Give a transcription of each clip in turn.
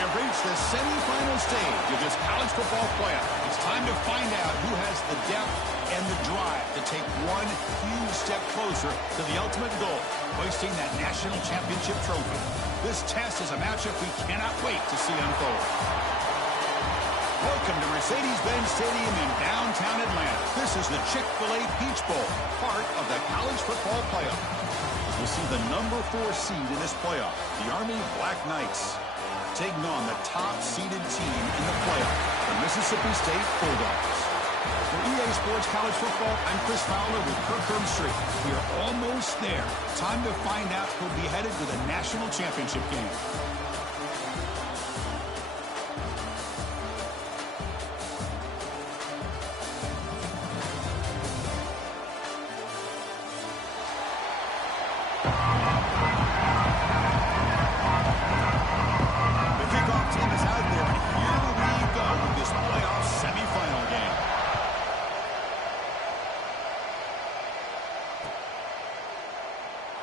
have reached the semifinal stage of this college football playoff. It's time to find out who has the depth and the drive to take one huge step closer to the ultimate goal, hoisting that national championship trophy. This test is a matchup we cannot wait to see unfold. Welcome to Mercedes-Benz Stadium in downtown Atlanta. This is the Chick-fil-A Peach Bowl, part of the college football playoff. We'll see the number 4 seed in this playoff, the Army Black Knights, taking on the top-seeded team in the playoff, the Mississippi State Bulldogs. For EA Sports College Football, I'm Chris Fowler with Kirk Herbstreit. We are almost there. Time to find out who'll be headed to the national championship game.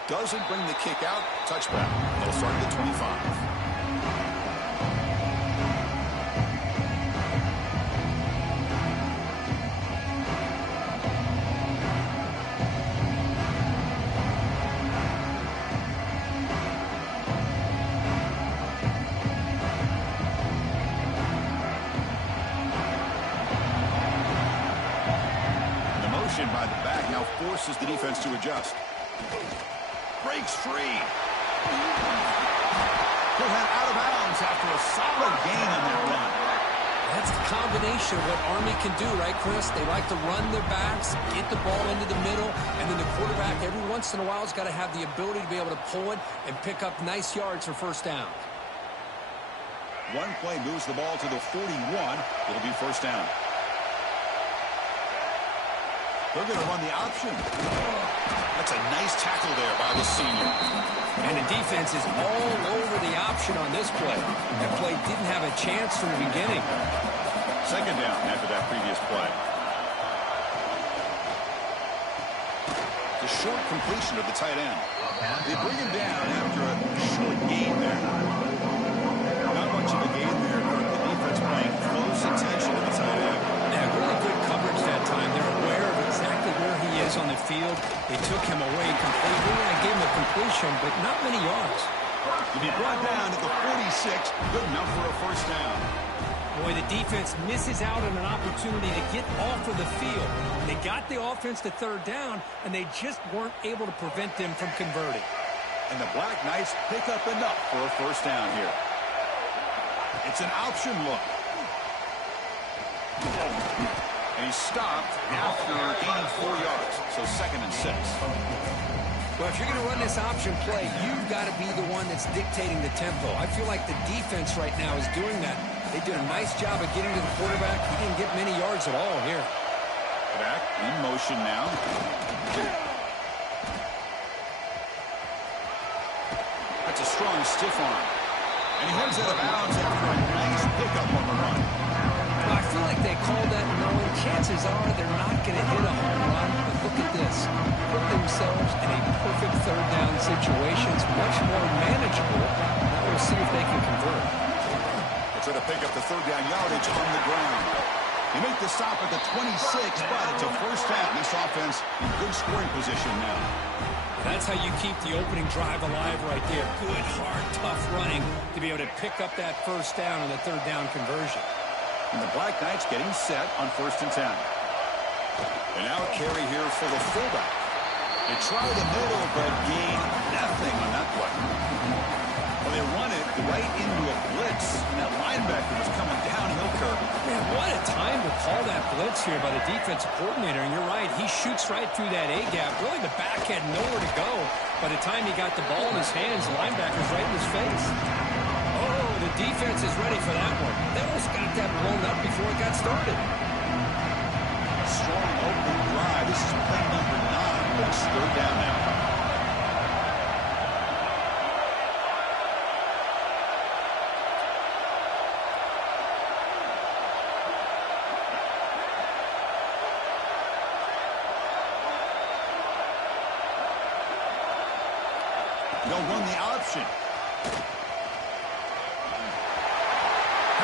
Doesn't bring the kick out. Touchback. They'll start at the 25. The motion by the back now forces the defense to adjust. Breaks free. He'll head out of bounds after a solid gain on that run. That's the combination of what Army can do, right, Chris? They like to run their backs, get the ball into the middle, and then the quarterback every once in a while has got to have the ability to be able to pull it and pick up nice yards for first down. One play moves the ball to the 41. It'll be first down. They're going to run the option. That's a nice tackle there by the senior. And the defense is all over the option on this play. That play didn't have a chance from the beginning. Second down after that previous play. The short completion of the tight end. They bring him down after a short gain there. Not much of a gain there. The defense playing close attention to the tight end. Yeah, really good coverage that time. They're aware of exactly where he is on the field. They took him away completely. I gave him a completion, but not many yards. To be brought down at the 46, good enough for a first down. Boy, the defense misses out on an opportunity to get off of the field. They got the offense to third down, and they just weren't able to prevent them from converting. And the Black Knights pick up enough for a first down here. It's an option look. And he stopped after gaining 4 yards, so 2nd and 6. Well, if you're going to run this option play, you've got to be the one that's dictating the tempo. I feel like the defense right now is doing that. They did a nice job of getting to the quarterback. He didn't get many yards at all here. Back in motion now. That's a strong stiff arm. And he heads out of bounds after a nice pickup on the run. Well, I feel like they called that knowing chances are they're not going to hit a home run. But look at this. Put themselves in a perfect third down situation. It's much more manageable. Now we'll see if they can convert. They try to pick up the third down yardage on the ground. They make the stop at the 26, but it's a first down. This offense in good scoring position now. That's how you keep the opening drive alive right there. Good, hard, tough running to be able to pick up that first down on the third down conversion. And the Black Knights getting set on 1st and 10. And now a carry here for the fullback. They try the middle, but gain nothing on that play. Well, they run it right into a blitz. And that linebacker was coming downhill, Kirk. Man, what a time to call that blitz here by the defensive coordinator. And you're right, he shoots right through that A-gap. Really, the back had nowhere to go. By the time he got the ball in his hands, the linebacker's right in his face. Oh, the defense is ready for that one. They almost got that blown up before it got started. Strong opening drive. This is play number 9. It's 3rd down now. They'll run the option.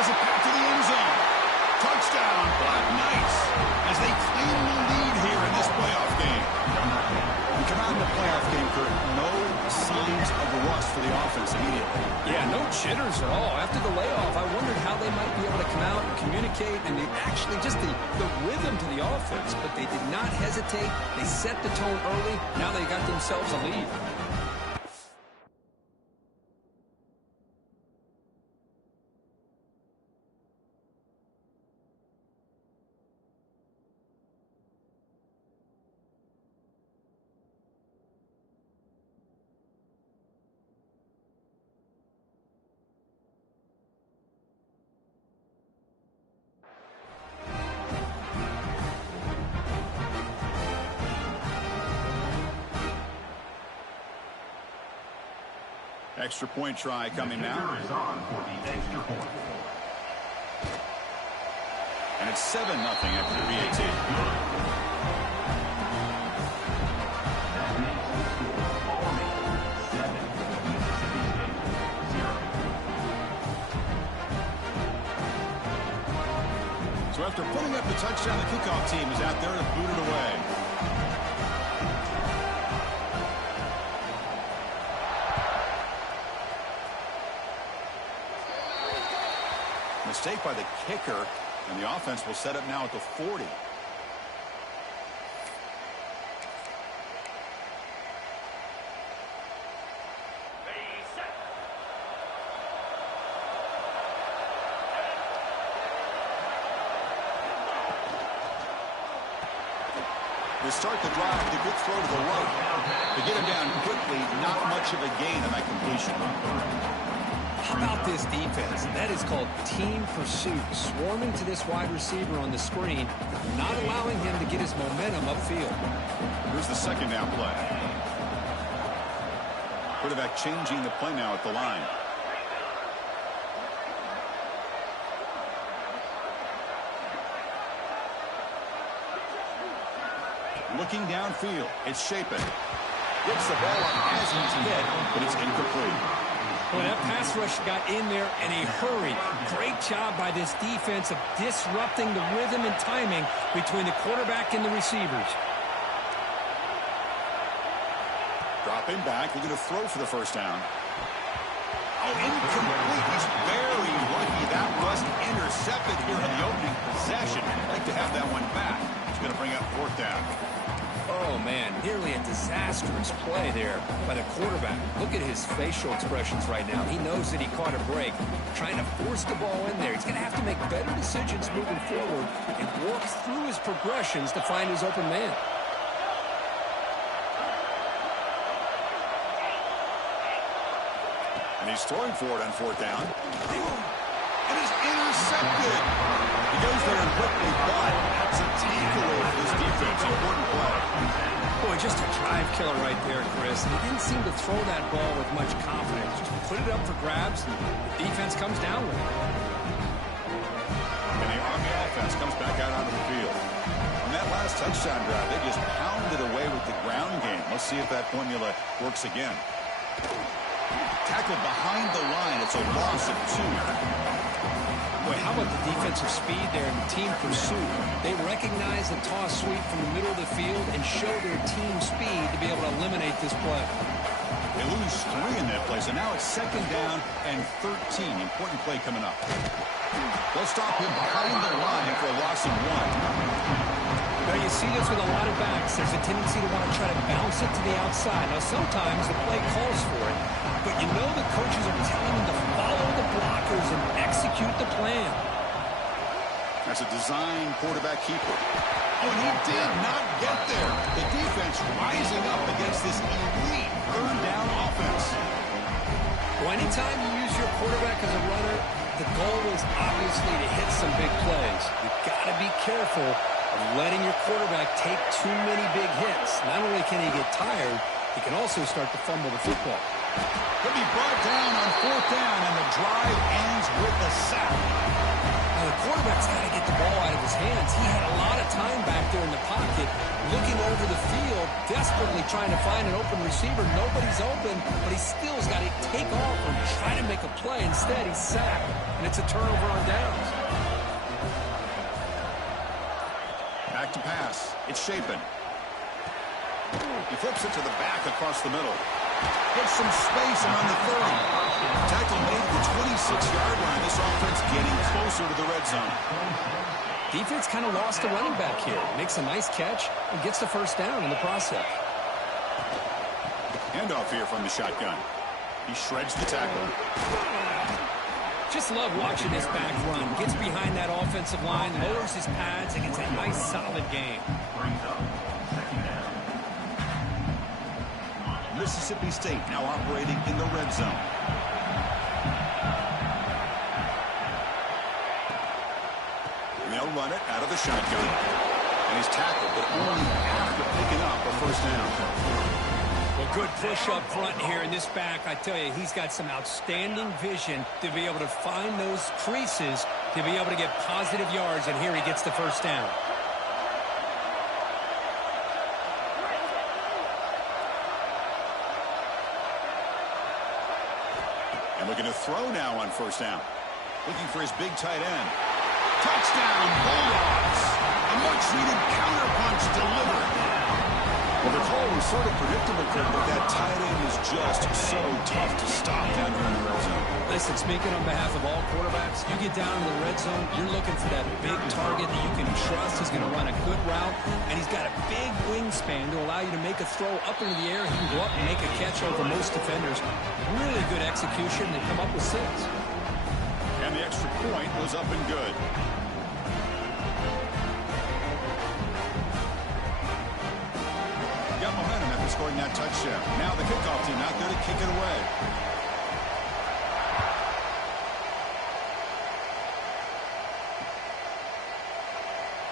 has it back to the end zone. Touchdown, Black Knights, as they claim the lead here in this playoff game. We come out in the playoff game, Kurt. No signs of rust for the offense immediately. Yeah, no jitters at all. After the layoff, I wondered how they might be able to come out and communicate and actually just the rhythm to the offense. But they did not hesitate. They set the tone early. Now they got themselves a lead. Extra point try coming now. And it's 7-0 after the VAT. So after putting up the touchdown, the kickoff team is out there to boot it away. Mistake by the kicker, and the offense will set up now at the 40. To start the drive, the good throw to the right. To get him down quickly, not much of a gain on that completion. How about this defense? That is called team pursuit. Swarming to this wide receiver on the screen, not allowing him to get his momentum upfield. Here's the second down play. Quarterback changing the play now at the line. Looking downfield, it's Shapen. Gets the ball up as he's hit, but it's incomplete. Well, that pass rush got in there in a hurry. Great job by this defense of disrupting the rhythm and timing between the quarterback and the receivers. Dropping back, looking to throw for the first down. Oh, incomplete. He's very lucky that wasn't intercepted here in the opening possession. I'd like to have that one back. He's going to bring up fourth down. Oh, man, nearly a disastrous play there by the quarterback. Look at his facial expressions right now. He knows that he caught a break, trying to force the ball in there. He's going to have to make better decisions moving forward and work through his progressions to find his open man. And he's throwing for it on fourth down. And he's intercepted. He goes there and quickly, but that's a takeaway for this defense. Important play. Boy, just a drive killer right there, Chris. He didn't seem to throw that ball with much confidence. Just put it up for grabs, and the defense comes down with it. And the Army offense comes back out onto the field. On that last touchdown drive, they just pounded away with the ground game. Let's see if that formula works again. Tackled behind the line. It's a loss of 2. Boy, how about the defensive speed there and the team pursuit? They recognize the toss sweep from the middle of the field and show their team speed to be able to eliminate this play. They lose 3 in that play, so now it's second down and 13. Important play coming up. They'll stop him behind the line for a loss of 1. Now, you see this with a lot of backs. There's a tendency to want to try to bounce it to the outside. Now, sometimes the play calls for it, but you know the coaches are telling them to follow the blockers and execute the plan. That's a design quarterback keeper. Oh, and he did not get there. The defense rising up against this elite third-down offense. Well, anytime you use your quarterback as a runner, the goal is obviously to hit some big plays. You've got to be careful of letting your quarterback take too many big hits. Not only can he get tired, he can also start to fumble the football. Could be brought down on fourth down, and the drive ends with a sack. Now, the quarterback's got to get the ball out of his hands. He had a lot of time back there in the pocket, looking over the field, desperately trying to find an open receiver. Nobody's open, but he still's got to take off or try to make a play. Instead, he's sacked, and it's a turnover on downs. Back to pass. It's Shapen. He flips it to the back across the middle. Gets some space around the 30. Tackle made at the 26-yard line. This offense getting closer to the red zone. Defense kind of lost a running back here. Makes a nice catch and gets the first down in the process. Handoff here from the shotgun. He shreds the tackle. Just love watching this back run. Gets behind that offensive line, lowers his pads, and gets a nice solid game. Mississippi State now operating in the red zone. They'll run it out of the shotgun. And he's tackled, but only after picking up a first down. Well, good push up front here in this back. I tell you, he's got some outstanding vision to be able to find those creases, to be able to get positive yards, and here he gets the first down. And looking to throw now on first down. Looking for his big tight end. Touchdown, Bulldogs! A much-needed counterpunch delivered. Well, the call was sort of predictable, Kurt, but that tight end is just so tough to stop down here in the red zone. Listen, speaking on behalf of all quarterbacks, you get down in the red zone, you're looking for that big target that you can trust is going to run a good route, and he's got a big wingspan to allow you to make a throw up into the air. He can go up and make a catch over most defenders. Really good execution and come up with 6. And the extra point was up and good. Got momentum after scoring that touchdown. Now the kickoff team out there to kick it away.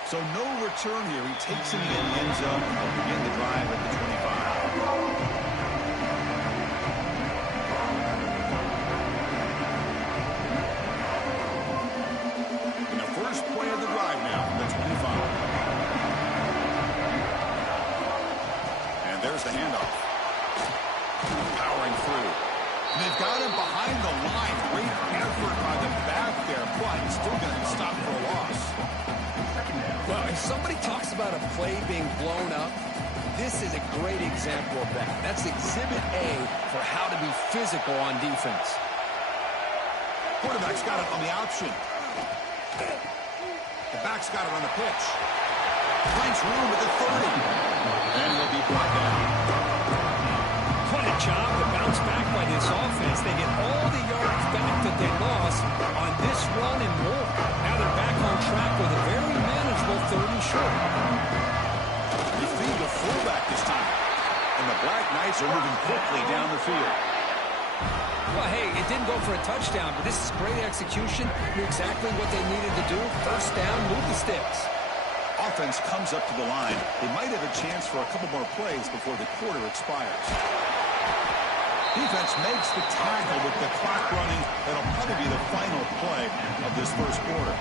So no return here. He takes it in the end zone and will begin the drive at the 25. First play of the drive now from the 25. And there's the handoff. Powering through. And they've got him behind the line. Great effort by the back there, but he's still going to be stopped for a loss. Well, if somebody talks about a play being blown up, this is a great example of that. That's Exhibit A for how to be physical on defense. Quarterback's got it on the option. The back's got it on the pitch. Finds room at the 30. And he'll be brought down. What a job to bounce back by this offense. They get all the yards back that they lost on this run and more. Now they're back on track with a very manageable 30 short. They feed the fullback this time. And the Black Knights are moving quickly down the field. Well, hey, it didn't go for a touchdown, but this is great execution. Knew exactly what they needed to do. First down, move the sticks. Offense comes up to the line. They might have a chance for a couple more plays before the quarter expires. Defense makes the tackle with the clock running. That'll probably be the final play of this first quarter.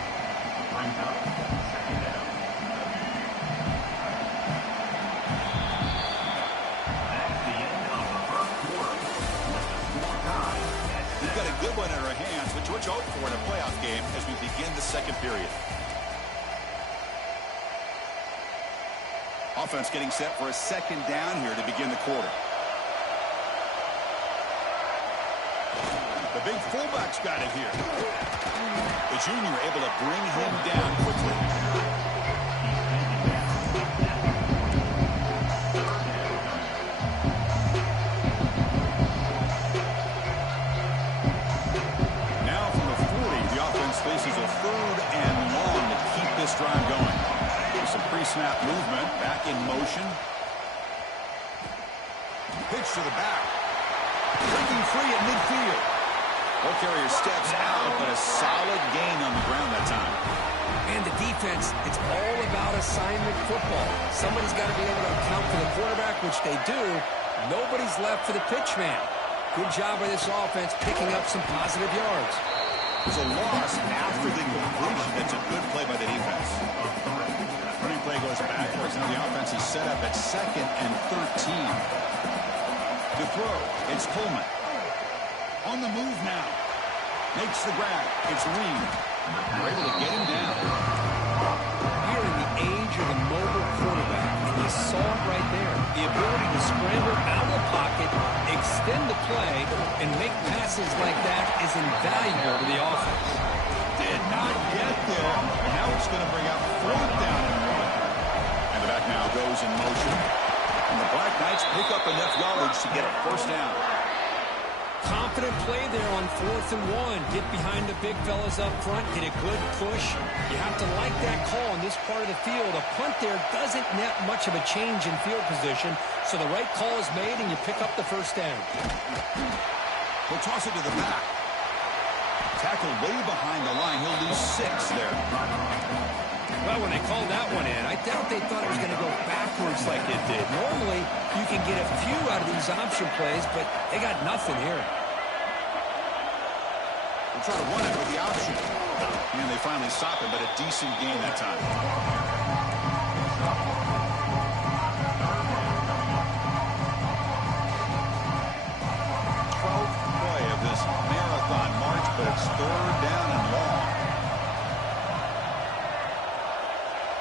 We've got a good one in our hands, which we're hoping for in a playoff game as we begin the second period. Offense getting set for a second down here to begin the quarter. The big fullback's got it here. The junior able to bring him down quickly. Now from the 40, the offense faces a 3rd and long to keep this drive going. There's some pre-snap movement, back in motion. Pitch to the back. Breaking free at midfield. Ball carrier steps out, but a solid gain on the ground that time. And the defense, it's all about assignment football. Somebody's got to be able to account for the quarterback, which they do. Nobody's left for the pitch man. Good job by this offense picking up some positive yards. There's a loss after the completion. That's a good play by the defense. Running play play goes backwards. Now the offense is set up at 2nd and 13. To throw, it's Coleman. On the move now. Makes the grab. It's Reed. They're able to get him down. Here in the age of the mobile quarterback, and you saw it right there. The ability to scramble out of the pocket, extend the play, and make passes like that is invaluable to the offense. Did not get there. And now it's going to bring up 4th down and 1. And the back now goes in motion. And the Black Knights pick up enough yardage to get a 1st down. Confident play there on 4th and 1. Get behind the big fellas up front, get a good push. You have to like that call in this part of the field. A punt there doesn't net much of a change in field position, so the right call is made and you pick up the 1st down. We'll toss it to the back. Tackle way behind the line. He'll lose 6 there. Well, when they called that one in, I doubt they thought it was going to go backwards like it did. Normally, you can get a few out of these option plays, but they got nothing here. We'll try to run it with the option. And they finally stop it, but a decent gain that time. 12th play of this marathon march, but it's 3rd down and long.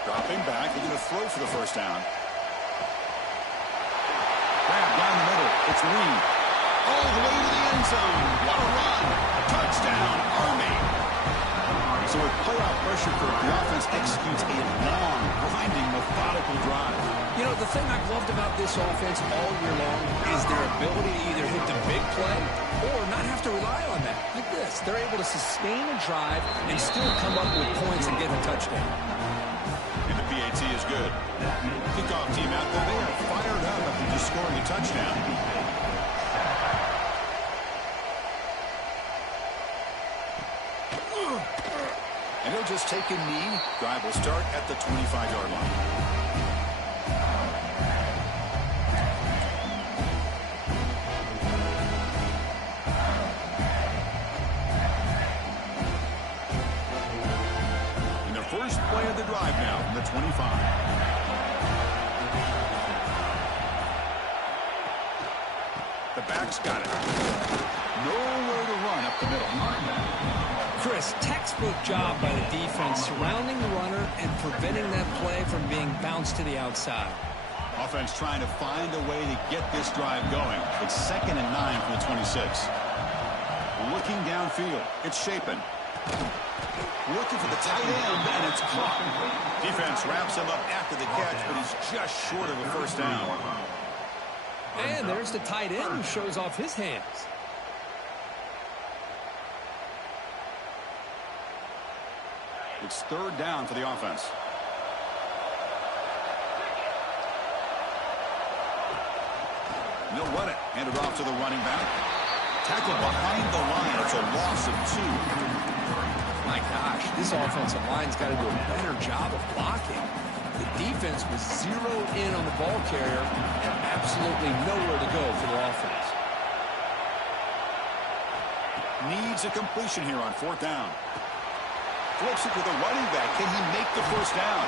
Dropping back, they're going to throw for the 1st down. Grab down the middle. It's Reed. All the way to the end zone. What a run. Touchdown, Army. So with playoff pressure, the offense executes a long, grinding, methodical drive. You know, the thing I've loved about this offense all year long is their ability to either hit the big play or not have to rely on that. Like this. They're able to sustain a drive and still come up with points and get a touchdown. And the PAT is good. Kickoff team out there, they are fired up after just scoring a touchdown. And he'll just take a knee. Drive will start at the 25-yard line. And the first play of the drive now from the 25. The back's got it. Nowhere to run up the middle. Chris, textbook job by the defense surrounding the runner and preventing that play from being bounced to the outside. Offense trying to find a way to get this drive going. It's 2nd and 9 from the 26. Looking downfield. It's Shapen. Looking for the tight end, and it's caught. Defense wraps him up after the catch, but he's just short of a 1st down. And there's the tight end who shows off his hands. It's 3rd down for the offense. And they'll run it. Hand it off to the running back. Tackle behind the line. It's a loss of 2. My gosh, this offensive line's got to do a better job of blocking. The defense was zeroed in on the ball carrier and absolutely nowhere to go for the offense. Needs a completion here on 4th down. Flips it to the running back. Can he make the 1st down?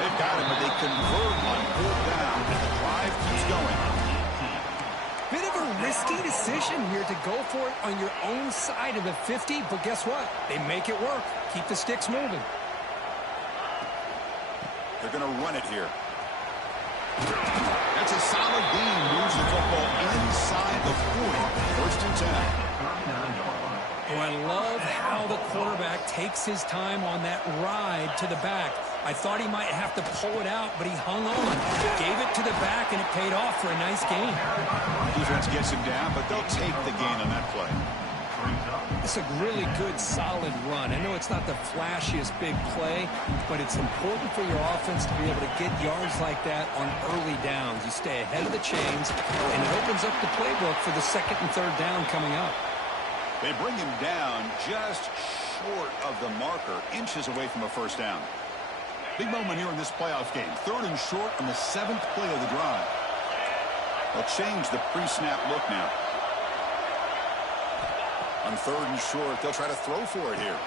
They've got him, but they convert on 4th down. And the drive keeps going. Bit of a risky decision here to go for it on your own side of the 50, but guess what? They make it work. Keep the sticks moving. They're going to run it here. That's a solid gain. Moves the football inside the 40. 1st and 10. Oh, I love how the quarterback takes his time on that ride to the back. I thought he might have to pull it out, but he hung on. Gave it to the back, and it paid off for a nice gain. Defense gets him down, but they'll take the gain on that play. It's a really good, solid run. I know it's not the flashiest big play, but it's important for your offense to be able to get yards like that on early downs. You stay ahead of the chains, and it opens up the playbook for the 2nd and 3rd down coming up. They bring him down just short of the marker, inches away from a 1st down. Big moment here in this playoff game. 3rd and short on the 7th play of the drive. They'll change the pre-snap look now. On 3rd and short, they'll try to throw for it here.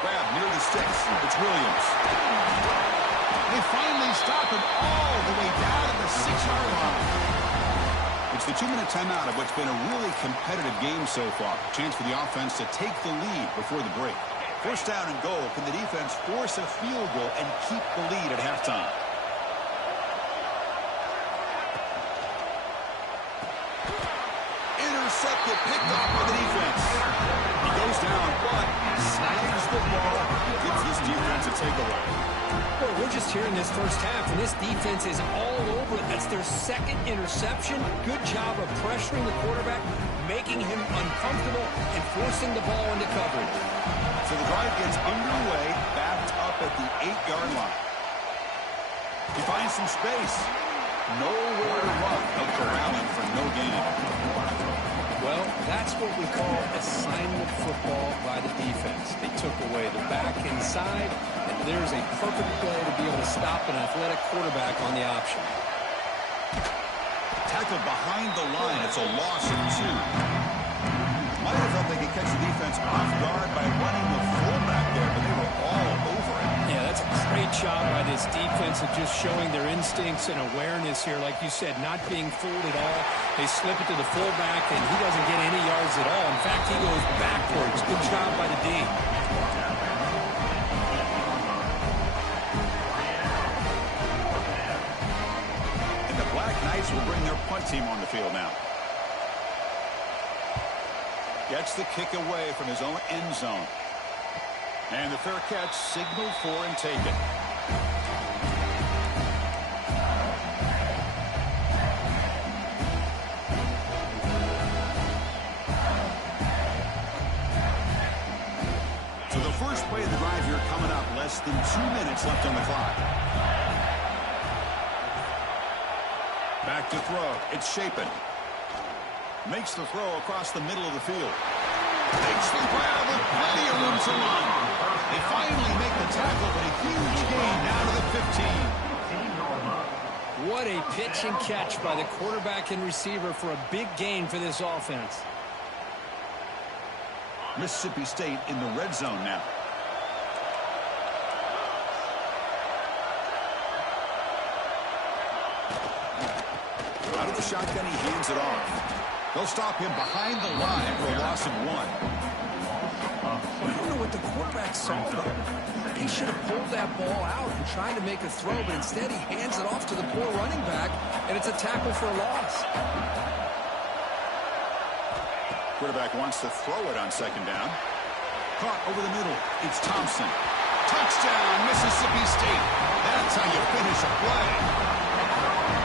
Grab near the sticks. It's Williams. They finally stop him all the way down at the 6-yard line. It's the 2-minute timeout of what's been a really competitive game so far. Chance for the offense to take the lead before the break. First down and goal. Can the defense force a field goal and keep the lead at halftime? Intercepted, picked off by the defense. He goes down, but snags the ball, gives this defense a takeaway. Well, we're just here in this first half, and this defense is all over it. That's their second interception. Good job of pressuring the quarterback, making him uncomfortable, and forcing the ball into coverage. So the drive gets underway, backed up at the 8-yard line. He finds some space. Nowhere to run. No corralling for no gain. Well, that's what we call assignment football by the defense. They took away the back inside, and there's a perfect play to be able to stop an athletic quarterback on the option. Tackled behind the line. It's a loss of 2. Might have thought they could catch the defense off guard by running the fullback there, but they were all over it. Yeah, that's a great job by this defense of just showing their instincts and awareness here. Like you said, not being fooled at all. They slip it to the fullback, and he doesn't get any yards at all. In fact, he goes backwards. Good job by the D. And the Black Knights will bring their punt team on the field now. Gets the kick away from his own end zone. And the fair catch signaled for and taken. So the first play of the drive here coming up, less than 2 minutes left on the clock. Back to throw. It's Shapen. Makes the throw across the middle of the field. Makes the grab with plenty of room to run. They finally make the tackle, but a huge gain down to the 15. What a pitch and catch by the quarterback and receiver for a big gain for this offense. Mississippi State in the red zone now. Out of the shotgun, he hands it off. They'll stop him behind the line for a loss of 1. I don't know what the quarterback saw there. He should have pulled that ball out and tried to make a throw, but instead he hands it off to the poor running back, and it's a tackle for a loss. Quarterback wants to throw it on second down. Caught over the middle. It's Thompson. Touchdown, Mississippi State. That's how you finish a play.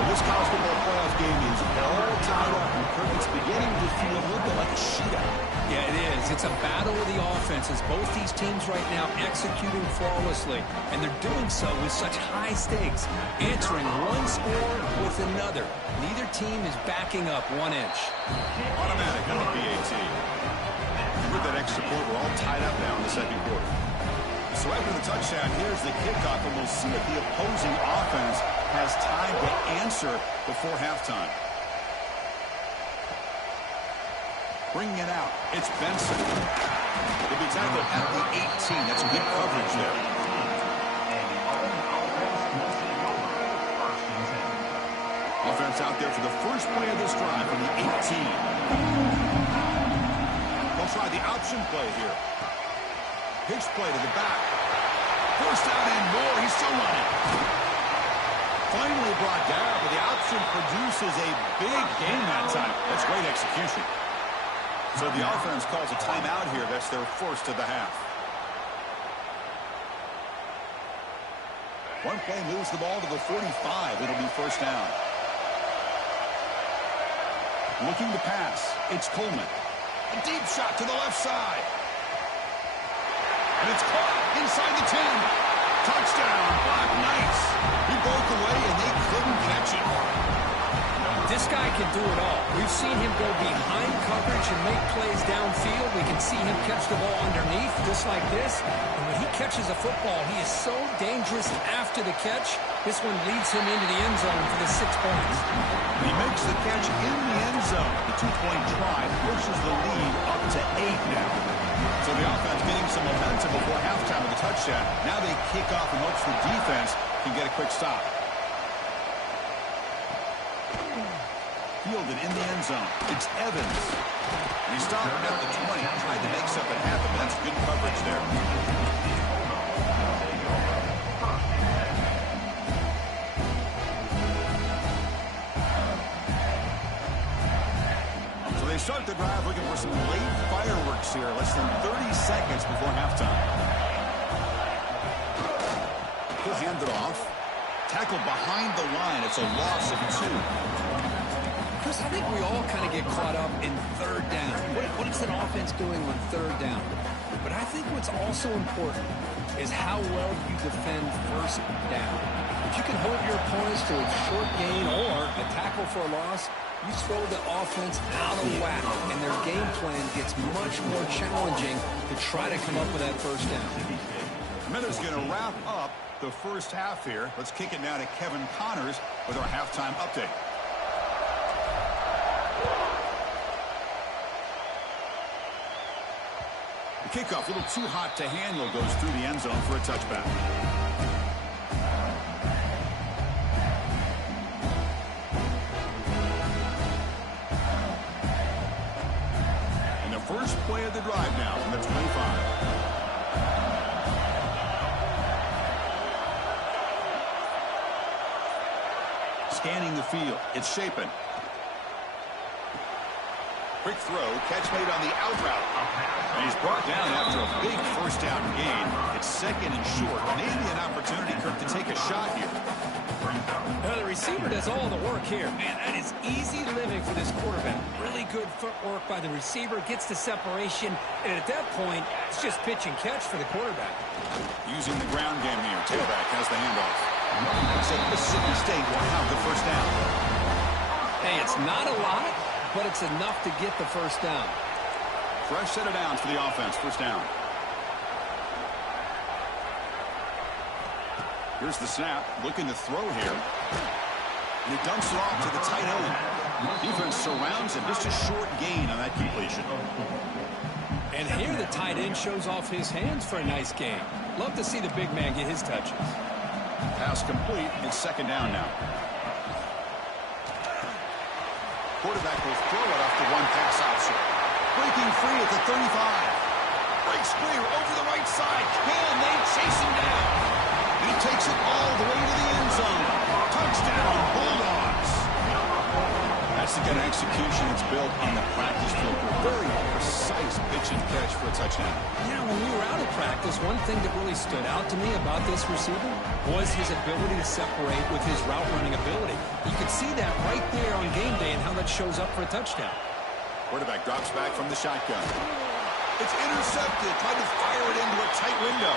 This college football playoff game is all tied up, and Kirk, it's beginning to feel a little bit like a shootout. Yeah, it is. It's a battle of the offenses. Both these teams right now executing flawlessly, and they're doing so with such high stakes, answering one score with another. Neither team is backing up 1 inch. Automatic on the PAT. With that extra point, we're all tied up now in the second quarter. So after the touchdown, here's the kickoff, and we'll see if the opposing offense has time to answer before halftime. Bringing it out, it's Benson. He'll be tackled at the 18. That's good coverage there. Offense out there for the first play of this drive from the 18. They'll try the option play here. Pitch play to the back. First down and more. He's still running. Finally brought down, but the option produces a big gain that time. That's great execution. So the offense calls a timeout here. That's their first of the half. One play moves the ball to the 45. It'll be first down. Looking to pass. It's Coleman. A deep shot to the left side. And it's caught inside the 10. Touchdown, Black Knights. He broke away, and they couldn't catch it. This guy can do it all. We've seen him go behind coverage and make plays downfield. We can see him catch the ball underneath, just like this. And when he catches a football, he is so dangerous after the catch. This one leads him into the end zone for the 6 points. He makes the catch in the end zone. The 2-point try pushes the lead up to 8 now. So the offense getting some momentum before halftime with the touchdown. Now they kick off in hopes the defense can get a quick stop. Fielded in the end zone. It's Evans. And he stopped at the 20. Tried to make something happen, but that's good coverage there. So they start the drive looking for some late fireworks here. Less than 30 seconds before halftime. He'll hand it off. Tackled behind the line. It's a loss of 2. Chris, I think we all kind of get caught up in third down. What is an offense doing on third down? But I think what's also important is how well you defend first down. If you can hold your opponents to a short gain or a tackle for a loss, you throw the offense out of whack, and their game plan gets much more challenging to try to come up with that first down. Miller's going to wrap up the first half here. Let's kick it now to Kevin Connors with our halftime update. The kickoff, a little too hot to handle, goes through the end zone for a touchback. And the first play of the drive now from the 25. Scanning the field. It's Shapen. Quick throw. Catch made on the out route. And he's brought down after a big first down gain. It's second and short. Maybe an opportunity, Kirk, to take a shot here. The receiver does all the work here. Man, that is easy living for this quarterback. Really good footwork by the receiver. Gets the separation. And at that point, it's just pitch and catch for the quarterback. Using the ground game here. Tailback has the handoff. So Mississippi State will have the first down. Hey, it's not a lot, but it's enough to get the first down. Fresh set of downs for the offense. First down. Here's the snap. Looking to throw here. And he dumps it off to the tight end. Defense surrounds him. Just a short gain on that completion. And here the tight end shows off his hands for a nice gain. Love to see the big man get his touches. Pass complete. It's second down now. Quarterback will throw it off the one pass option. Breaking free at the 35. Breaks clear over the right side. Can they chase him down? He takes it all the way to the end zone. Touchdown, Bulldogs. That's the kind of execution that's built on the practice field. Very precise pitch and catch for a touchdown. Yeah, when we were out of practice, one thing that really stood out to me about this receiver was his ability to separate with his route running ability. You could see that right there on game day and how that shows up for a touchdown. Quarterback drops back from the shotgun. It's intercepted. Tried to fire it into a tight window.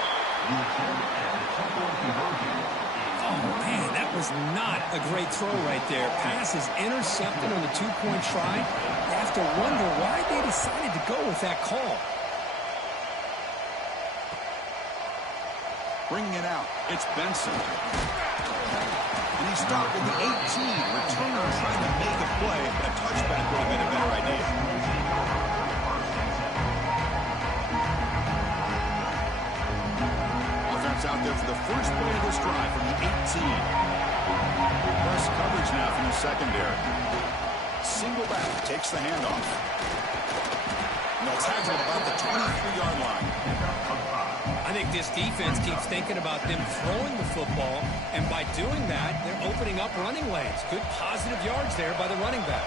Oh, man, that was not a great throw right there. Pass is intercepted on the 2-point try. You have to wonder why they decided to go with that call. Bringing it out. It's Benson. And he stopped at the 18. Returner trying to make a play. A touchback would have been a better idea. Offense out there for the first play of this drive from the 18. Press coverage now from the secondary. Single back. Takes the handoff. And they'll tackle about the 23-yard line. I think this defense keeps thinking about them throwing the football, and by doing that, they're opening up running lanes. Good positive yards there by the running back.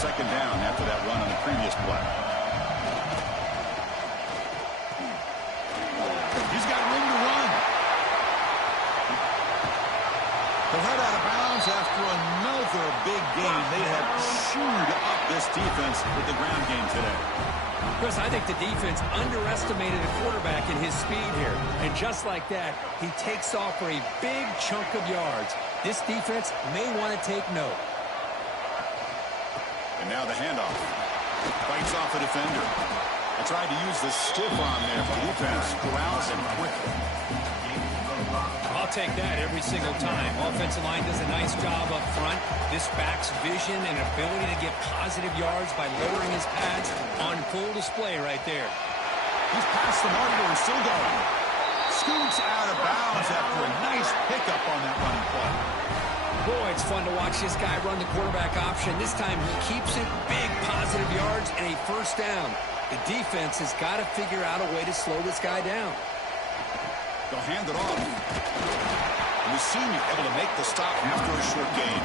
Second down after that run on the previous play. He's got room to run. They'll head out of bounds after another big game. They have chewed up this defense with the ground game today. Chris, I think the defense underestimated the quarterback in his speed here. And just like that, he takes off for a big chunk of yards. This defense may want to take note. And now the handoff. Fights off the defender. I tried to use the stiff arm there, but the defense corrals him quickly. I'll take that every single time. Offensive line does a nice job up front. This back's vision and ability to get positive yards by lowering his pads on full display right there. He's past the marker and still going. Scoots out of bounds after a nice pickup on that running play. Boy, it's fun to watch this guy run the quarterback option. This time he keeps it, big positive yards, and a first down. The defense has got to figure out a way to slow this guy down. They'll hand it off. And the senior able to make the stop after a short gain.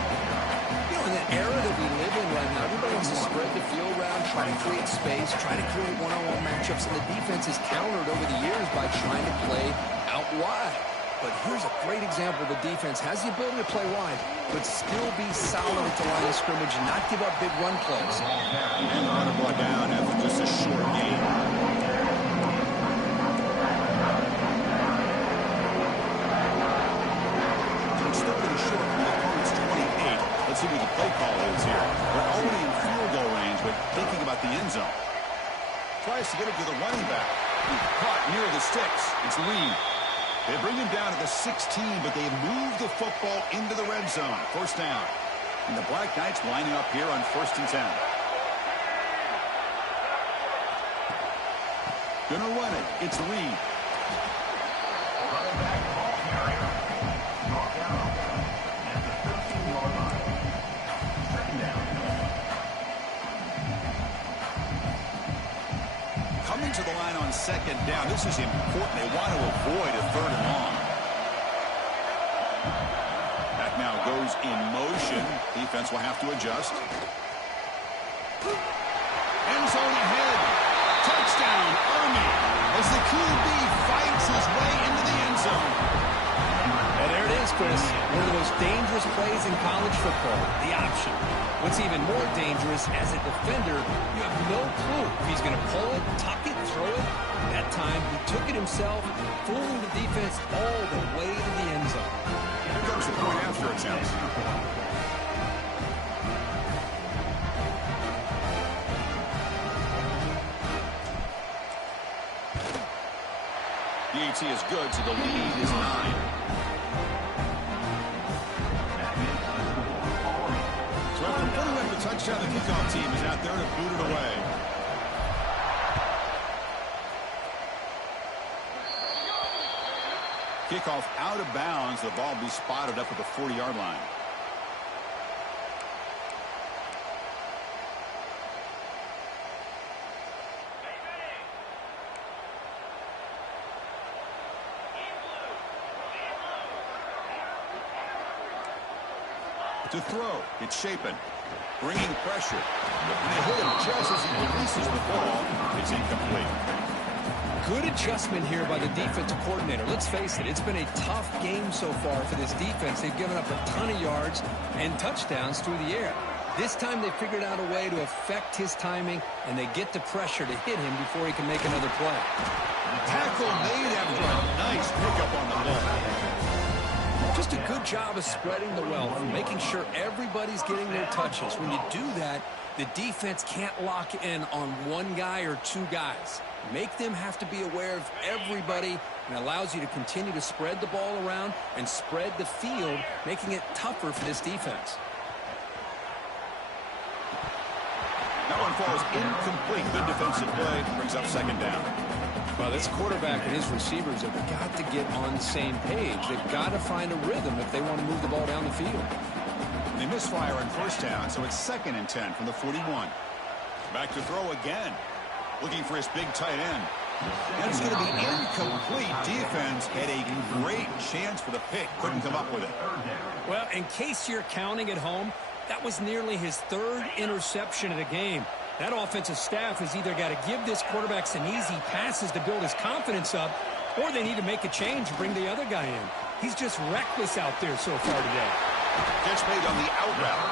You know, in the era that we live in right now, everybody wants to spread the field around, try to create space, try to create one-on-one matchups, and the defense has countered over the years by trying to play out wide. But here's a great example. The defense has the ability to play wide, but still be solid at the line of scrimmage and not give up big run plays. And the runner brought down after just a short gain. It's third and short from the opponent's 28. Let's see what the play call is here. They're already in field goal range, but thinking about the end zone. Tries to get it to the running back. Caught near the sticks. It's Reed. They bring him down at the 16, but they move the football into the red zone. First down. And the Black Knights lining up here on 1st and 10. Gonna run it. It's Reed. Coming to the line on 2nd down. This is important. They want to avoid a 3rd and long. That now goes in motion. Defense will have to adjust. End zone ahead. Touchdown, Army, as the QB fights his way into the end zone. And there it is, Chris. One of the most dangerous plays in college football, the option. What's even more dangerous, as a defender, you have no clue if he's going to pull it, tuck it, throw it. That time, he took it himself, fooling the defense all the way to the end zone. Here comes the point after attempt. The AT is good, so the lead is 9. So after putting up the touchdown, the kickoff team is out there to boot it away. Kickoff out of bounds. The ball will be spotted up at the 40-yard line. To throw, it's Shapen, bringing pressure. And they hit him just as he releases the ball. It's incomplete. Good adjustment here by the defensive coordinator. Let's face it, it's been a tough game so far for this defense. They've given up a ton of yards and touchdowns through the air. This time they figured out a way to affect his timing, and they get the pressure to hit him before he can make another play. Tackle made after a nice pickup on the ball. Just a good job of spreading the wealth, making sure everybody's getting their touches. When you do that, the defense can't lock in on one guy or two guys. Make them have to be aware of everybody, and allows you to continue to spread the ball around and spread the field, making it tougher for this defense. That one falls incomplete. Good defensive play. Brings up 2nd down. Well, this quarterback and his receivers have got to get on the same page. They've got to find a rhythm if they want to move the ball down the field. They misfire on 1st down, so it's 2nd and 10 from the 41. Back to throw again. Looking for his big tight end. And it's going to be incomplete. Defense had a great chance for the pick. Couldn't come up with it. Well, in case you're counting at home, that was nearly his 3rd interception of the game. That offensive staff has either got to give this quarterback some easy passes to build his confidence up, or they need to make a change and bring the other guy in. He's just reckless out there so far today. Catch made on the out route.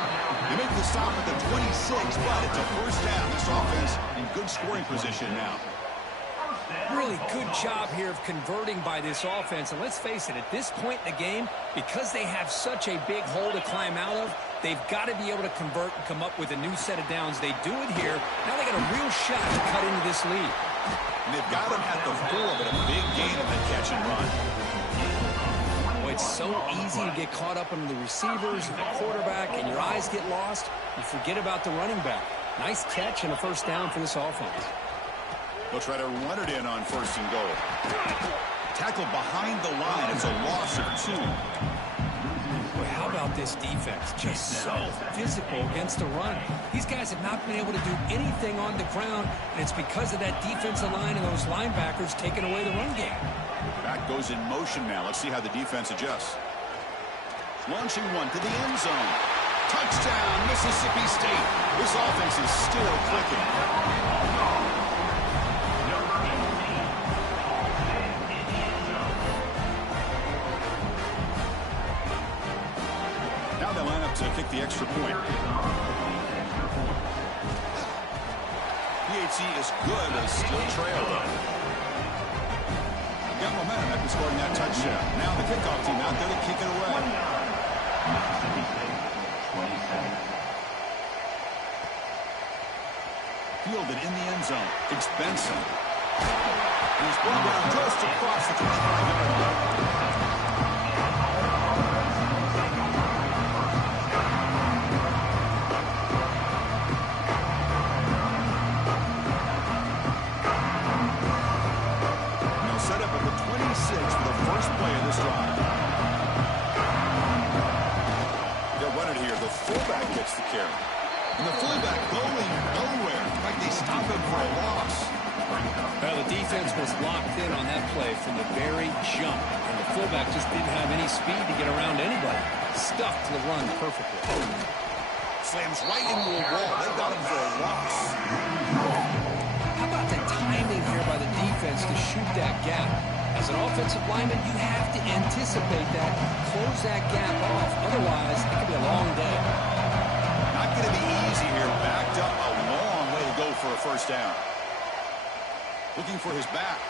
They make the stop at the 26, but it's a 1st down. This offense in good scoring position now. Really good job here of converting by this offense. And let's face it, at this point in the game, because they have such a big hole to climb out of, they've got to be able to convert and come up with a new set of downs. They do it here. Now they got a real shot to cut into this lead. And they've got him at the 4, but a big gain in the catch and run. Boy, it's so easy to get caught up in the receivers and the quarterback, and your eyes get lost. You forget about the running back. Nice catch and a first down for this offense. They'll try to run it in on 1st and goal. Tackled behind the line. It's a loss of 2. Boy, how about this defense? Just so physical against the run. These guys have not been able to do anything on the ground, and it's because of that defensive line and those linebackers taking away the run game. Back goes in motion now. Let's see how the defense adjusts. Launching one to the end zone. Touchdown, Mississippi State. This offense is still clicking. Now they line up to kick the extra point. PHC is good, but still trailed. Got momentum after scoring that touchdown. Now the kickoff team out there to kick it away. Fielded in the end zone. It's Benson. He's brought down just across the 25-yard line. Set up at the 26 for the first play of this drive. They'll run it here. The fullback gets the carry. And the fullback going nowhere. Like they stop him for a loss. Well, the defense was locked in on that play from the very jump. And the fullback just didn't have any speed to get around anybody. Stuffed the run perfectly. Slams right into a wall. They got him for a loss. How about the timing here by the defense to shoot that gap? As an offensive lineman, you have to anticipate that, close that gap off. Otherwise, it could be a long day. Not going to be easy here. Backed up a long way to go for a first down. Looking for his back.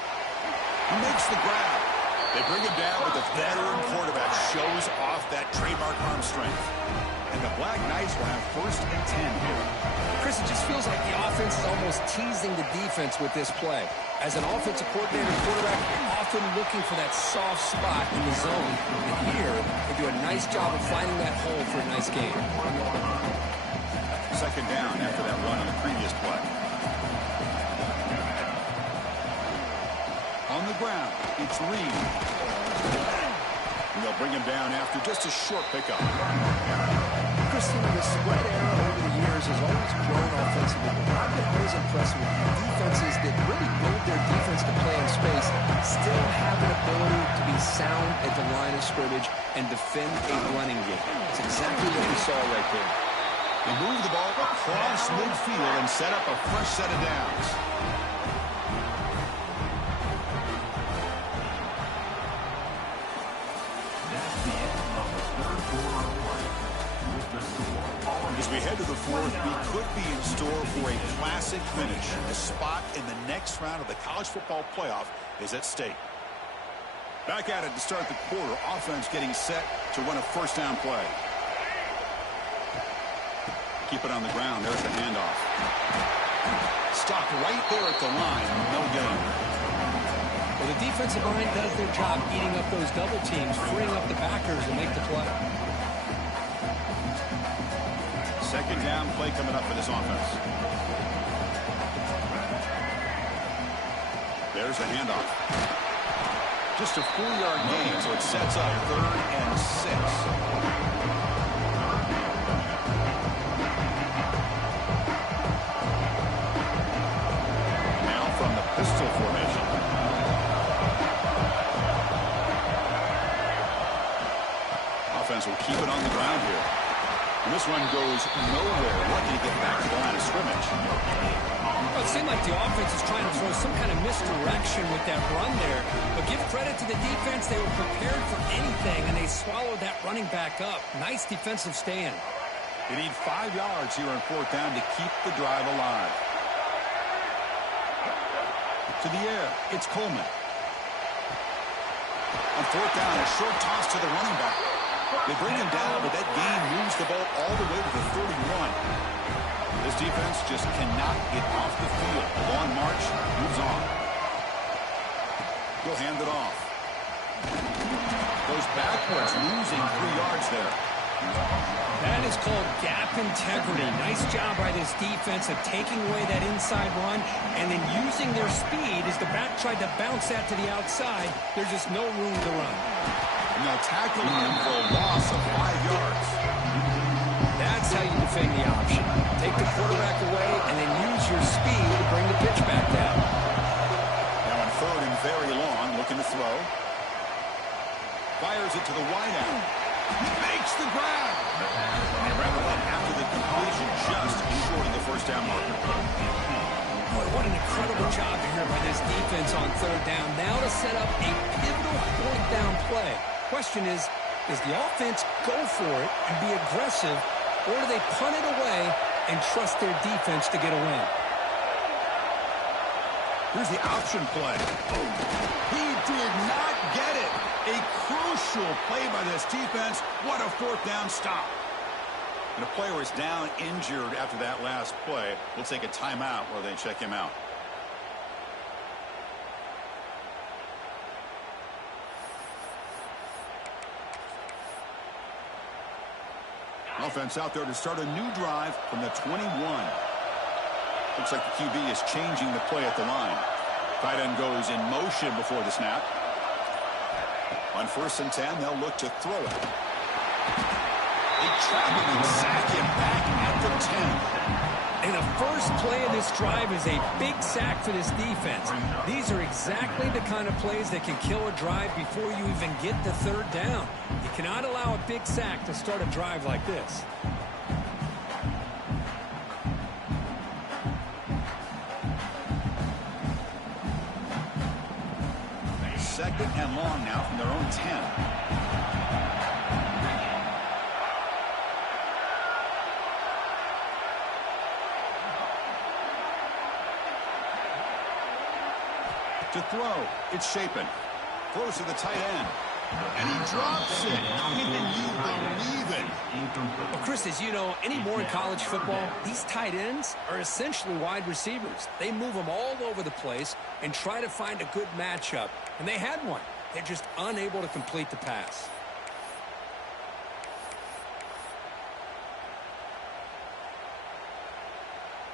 He makes the grab. They bring him down, but the veteran quarterback shows off that trademark arm strength. And the Black Knights will have 1st and 10 here. Chris, it just feels like the offense is almost teasing the defense with this play. As an offensive coordinator and quarterback, you're often looking for that soft spot in the zone. And here, they do a nice job of finding that hole for a nice gain. 2nd down after that run on the previous play. On the ground, it's Reed. And they'll bring him down after just a short pickup. Christian, the spread era over the years has always grown offensively. But I've been always impressed with defenses that really build their defense to play in space, still have an ability to be sound at the line of scrimmage and defend a running game. It's exactly what we saw right there. They move the ball across midfield and set up a fresh set of downs. As we head to the 4th, we could be in store for a classic finish. A spot in the next round of the college football playoff is at stake. Back at it to start the quarter. Offense getting set to run a first down play. Keep it on the ground. There's the handoff. Stopped right there at the line. No gain. Well, the defensive line does their job eating up those double teams, freeing up the backers to make the play. 2nd down play coming up for this offense. There's the handoff. Just a 4-yard gain, so it sets up 3rd and 6. Now from the pistol formation. Offense will keep it on the ground here. And this run goes nowhere. Lucky to get back to the line of scrimmage. Well, it seemed like the offense is trying to throw some kind of misdirection with that run there. But give credit to the defense. They were prepared for anything, and they swallowed that running back up. Nice defensive stand. They need 5 yards here on 4th down to keep the drive alive. To to the air. It's Coleman. On fourth down, a short toss to the running back. They bring him down, but that gain moves the ball all the way to the 31. This defense just cannot get off the field. Long march, moves on. He'll hand it off. Goes backwards, losing 3 yards there. That is called gap integrity. Nice job by this defense of taking away that inside run and then using their speed as the back tried to bounce that to the outside. There's just no room to run. And they'll tackle him for a loss of 5 yards. That's how you defend the option. Take the quarterback away and then use your speed to bring the pitch back down. Now on third and very long, looking to throw. Fires it to the wideout. Makes the grab. And wrap it up after the completion, just short of the first down marker. Boy, what an incredible job here by this defense on third down. Now to set up a pivotal fourth down play. Question is, does the offense go for it and be aggressive, or do they punt it away and trust their defense to get a win? Here's the option play. He did not get it. A crucial play by this defense. What a fourth down stop. And a player is down injured after that last play. We'll take a timeout while they check him out. Offense out there to start a new drive from the 21. Looks like the QB is changing the play at the line. Tight end goes in motion before the snap. On 1st and 10, they'll look to throw it. They travel and sack him back at the 10. And the first play of this drive is a big sack for this defense. These are exactly the kind of plays that can kill a drive before you even get the third down. You cannot allow a big sack to start a drive like this. Second and long now from their own 10. To throw, it's Shapen. Throws to the tight end. And he drops it. Can you believe it? Well, Chris, as you know, anymore in college football, these tight ends are essentially wide receivers. They move them all over the place and try to find a good matchup. And they had one. They're just unable to complete the pass.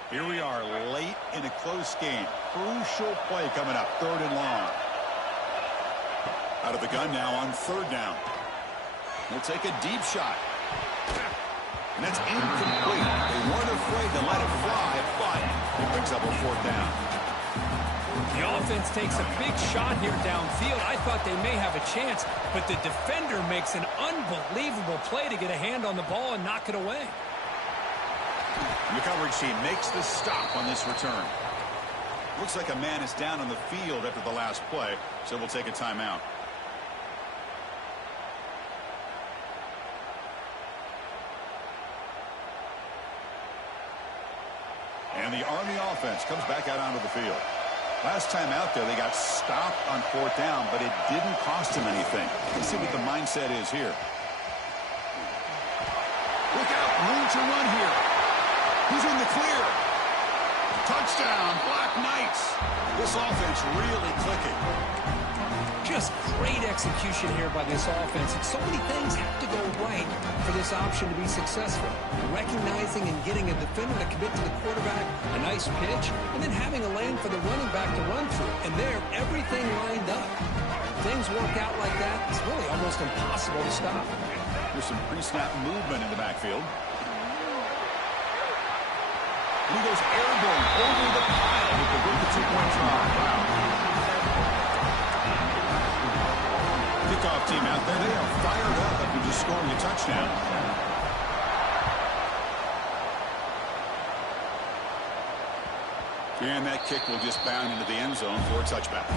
Here we are late in a close game. Crucial play coming up, 3rd and long. Out of the gun now on 3rd down. He'll take a deep shot. And that's incomplete. They weren't afraid to let it fly, but it brings up a 4th down. The offense takes a big shot here downfield. I thought they may have a chance, but the defender makes an unbelievable play to get a hand on the ball and knock it away. And the coverage team makes the stop on this return. Looks like a man is down on the field after the last play, so we'll take a timeout. And the Army offense comes back out onto the field. Last time out there, they got stopped on 4th down, but it didn't cost them anything. Let's see what the mindset is here. Look out, room to run here. Who's in the clear? Touchdown, Black Knights. This offense really clicking. Just great execution here by this offense. And so many things have to go right for this option to be successful. Recognizing and getting a defender to commit to the quarterback, a nice pitch, and then having a lane for the running back to run through. And there, everything lined up. If things work out like that, it's really almost impossible to stop. There's some pre-snap movement in the backfield. And he goes airborne over the pile with the 2-point try. Kickoff team out there. They are fired up after just scoring a touchdown. And that kick will just bound into the end zone for a touchback.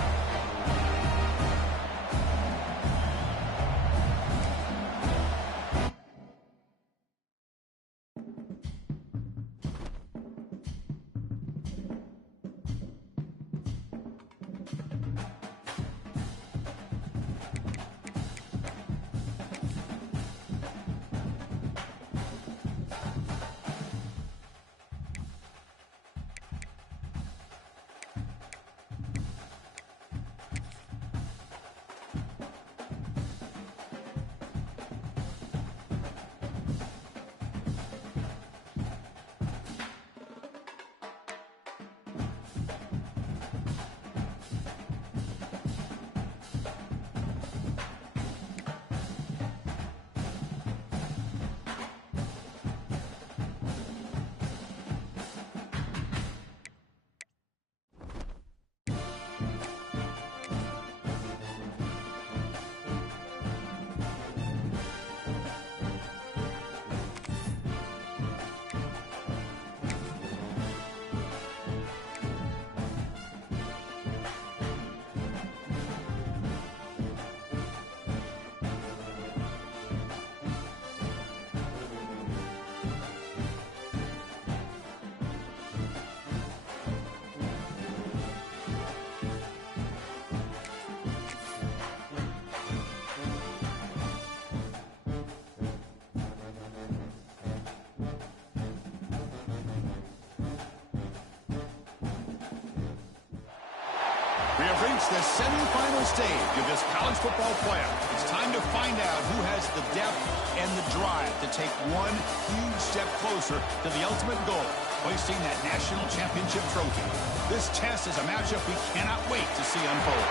reached the semifinal stage of this college football playoff. It's time to find out who has the depth and the drive to take one huge step closer to the ultimate goal, hoisting that national championship trophy. This test is a matchup we cannot wait to see unfold.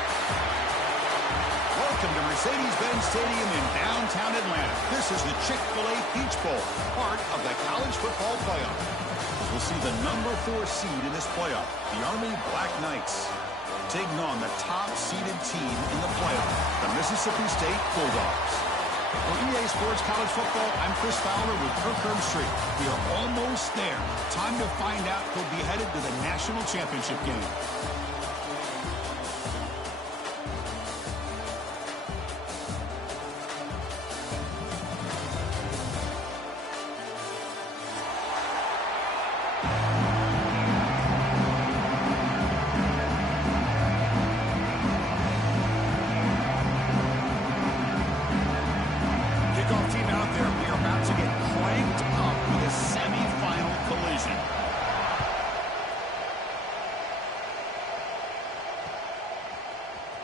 Welcome to Mercedes-Benz Stadium in downtown Atlanta. This is the Chick-fil-A Peach Bowl, part of the college football playoff. We'll see the number 4 seed in this playoff, the Army Black Knights, taking on the top-seeded team in the playoff, the Mississippi State Bulldogs. For EA Sports College Football, I'm Chris Fowler with Kirk Herbstreit. We are almost there. Time to find out who'll be headed to the national championship game.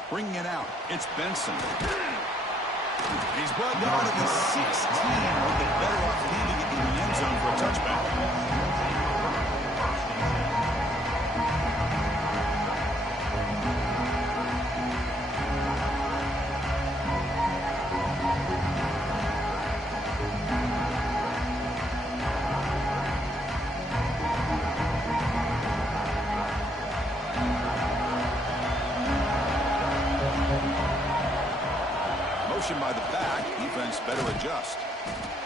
Bringing it out, it's Benson. He's brought down to the 16. He'll get better off leaving it in the end zone for a touchback. By the back, defense better adjust.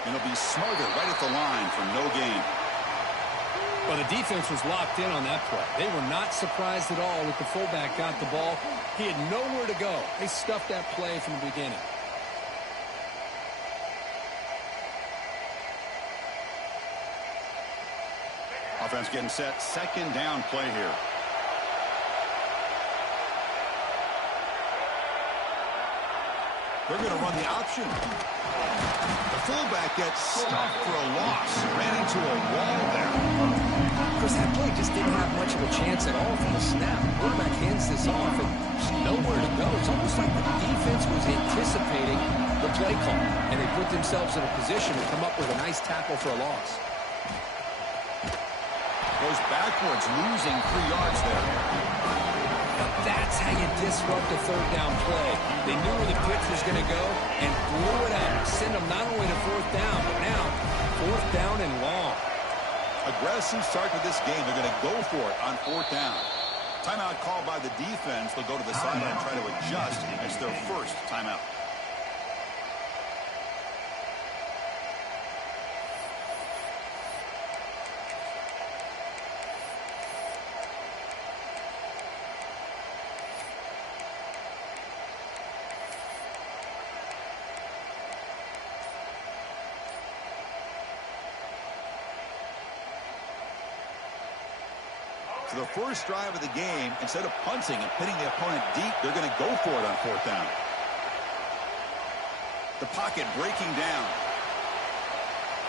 And he'll be smarter right at the line for no gain. Well, the defense was locked in on that play. They were not surprised at all with the fullback got the ball. He had nowhere to go. They stuffed that play from the beginning. Offense getting set. Second down play here. They're going to run the option. The fullback gets stuffed for a loss. Ran into a wall there. Chris, that play just didn't have much of a chance at all from the snap. The quarterback hands this off, and there's nowhere to go. It's almost like the defense was anticipating the play call, and they put themselves in a position to come up with a nice tackle for a loss. Goes backwards, losing 3 yards there. That's how you disrupt a third down play. They knew where the pitch was going to go and blew it up. Send them not only to fourth down, but now fourth down and long. Aggressive start to this game. They're going to go for it on fourth down. Timeout called by the defense. They'll go to the sideline and try to adjust. It's their first timeout. For the first drive of the game, instead of punting and pitting the opponent deep, they're going to go for it on fourth down. The pocket breaking down.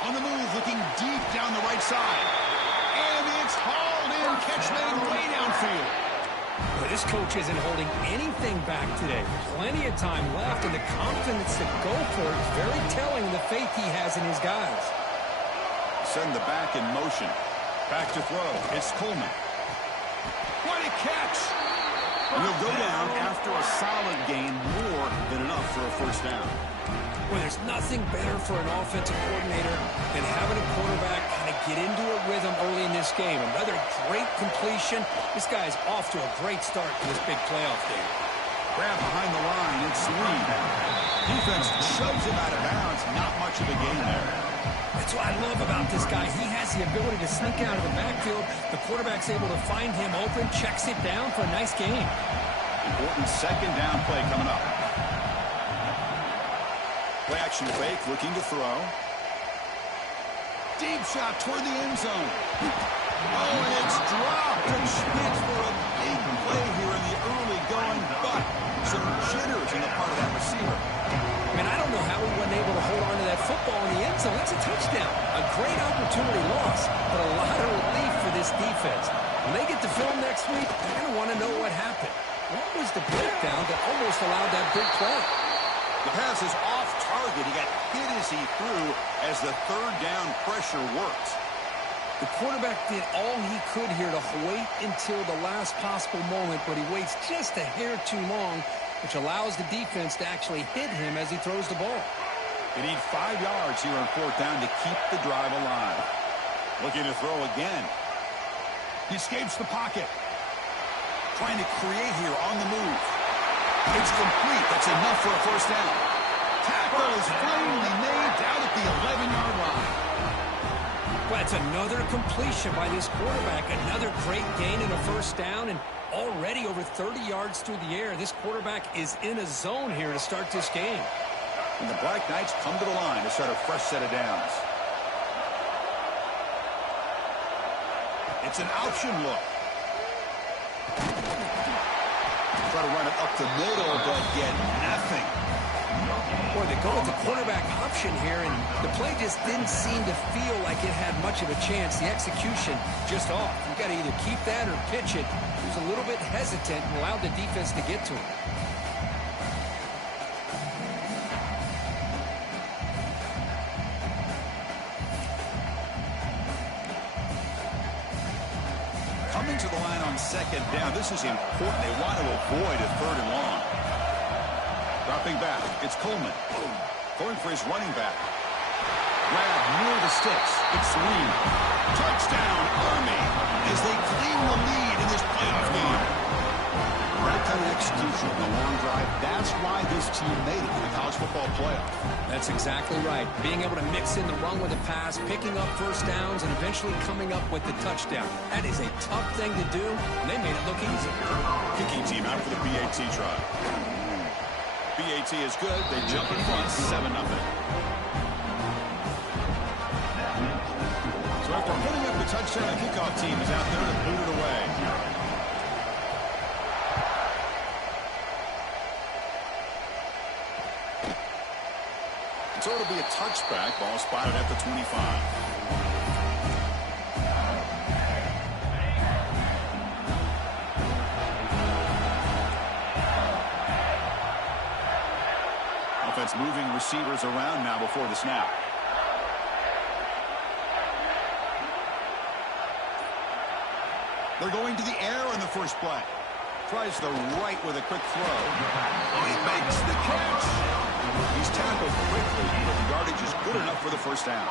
On the move, looking deep down the right side. And it's hauled in, catch made way downfield. But this coach isn't holding anything back today. Plenty of time left, and the confidence to go for it is very telling of the faith he has in his guys. Send the back in motion. Back to throw. It's Coleman. What a catch! And he'll go down after a solid gain, more than enough for a first down. Well, there's nothing better for an offensive coordinator than having a quarterback kind of get into a rhythm early in this game. Another great completion. This guy's off to a great start in this big playoff game. Grab behind the line, it's Lee. Defense shoves him out of bounds. Not much of a gain there. That's what I love about this guy. He has the ability to sneak out of the backfield. The quarterback's able to find him open, checks it down for a nice gain. Important second down play coming up. Play action fake, looking to throw. Deep shot toward the end zone. Oh, and it's dropped. And Schmitz for a big play here in the early going, but some jitters in the part of that receiver. I mean, I don't know how he wasn't able to hold on to that football in the end zone. That's a touchdown. A great opportunity loss, but a lot of relief for this defense. When they get to film next week, they're going to want to know what happened. What was the breakdown that almost allowed that big play? The pass is off target. He got hit as he threw as the third down pressure worked. The quarterback did all he could here to wait until the last possible moment, but he waits just a hair too long, which allows the defense to actually hit him as he throws the ball. They need 5 yards here on fourth down to keep the drive alive. Looking to throw again. He escapes the pocket. Trying to create here on the move. It's complete. That's enough for a first down. Tackle is finally made down at the 11-yard line. Well, it's another completion by this quarterback. Another great gain in a first down, and already over 30 yards through the air. This quarterback is in a zone here to start this game. And the Black Knights come to the line to start a fresh set of downs. It's an option look. Try to run it up the middle, but get nothing. Boy, they go with the quarterback option here, and the play just didn't seem to feel like it had much of a chance. The execution just off. You've got to either keep that or pitch it. He was a little bit hesitant and allowed the defense to get to him. Coming to the line on second down. This is important. They want to avoid a third and long. Dropping back. It's Coleman. Going for his running back. Grab near the sticks. It's Lee. Touchdown, Army, as they claim the lead in this playoff game. That kind of execution on the long drive, that's why this team made it to the college football playoff. That's exactly right. Being able to mix in the run with the pass, picking up first downs, and eventually coming up with the touchdown. That is a tough thing to do, and they made it look easy. Kicking team out for the BAT try. BAT is good. They jump in front, 7-0. So after putting up the touchdown, the kickoff team is out there to boot it away. So it'll be a touchback. Ball spotted at the 25. Offense moving receivers around now before the snap. They're going to the air on the first play. Tries the right with a quick throw. Oh, he makes the catch. He's tackled quickly, but the yardage is good enough for the first down.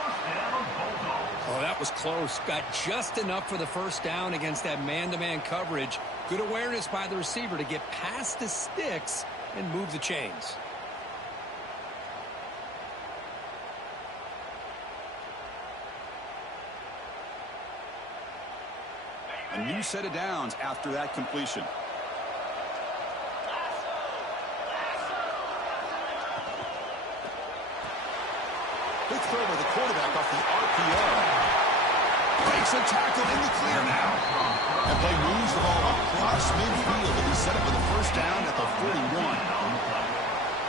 Oh, that was close. Got just enough for the first down against that man-to-man coverage. Good awareness by the receiver to get past the sticks and move the chains. A new set of downs after that completion. Big throw by the quarterback off the RPO. Breaks a tackle in the clear now. That play moves the ball across midfield to be set up with a first down at the 41.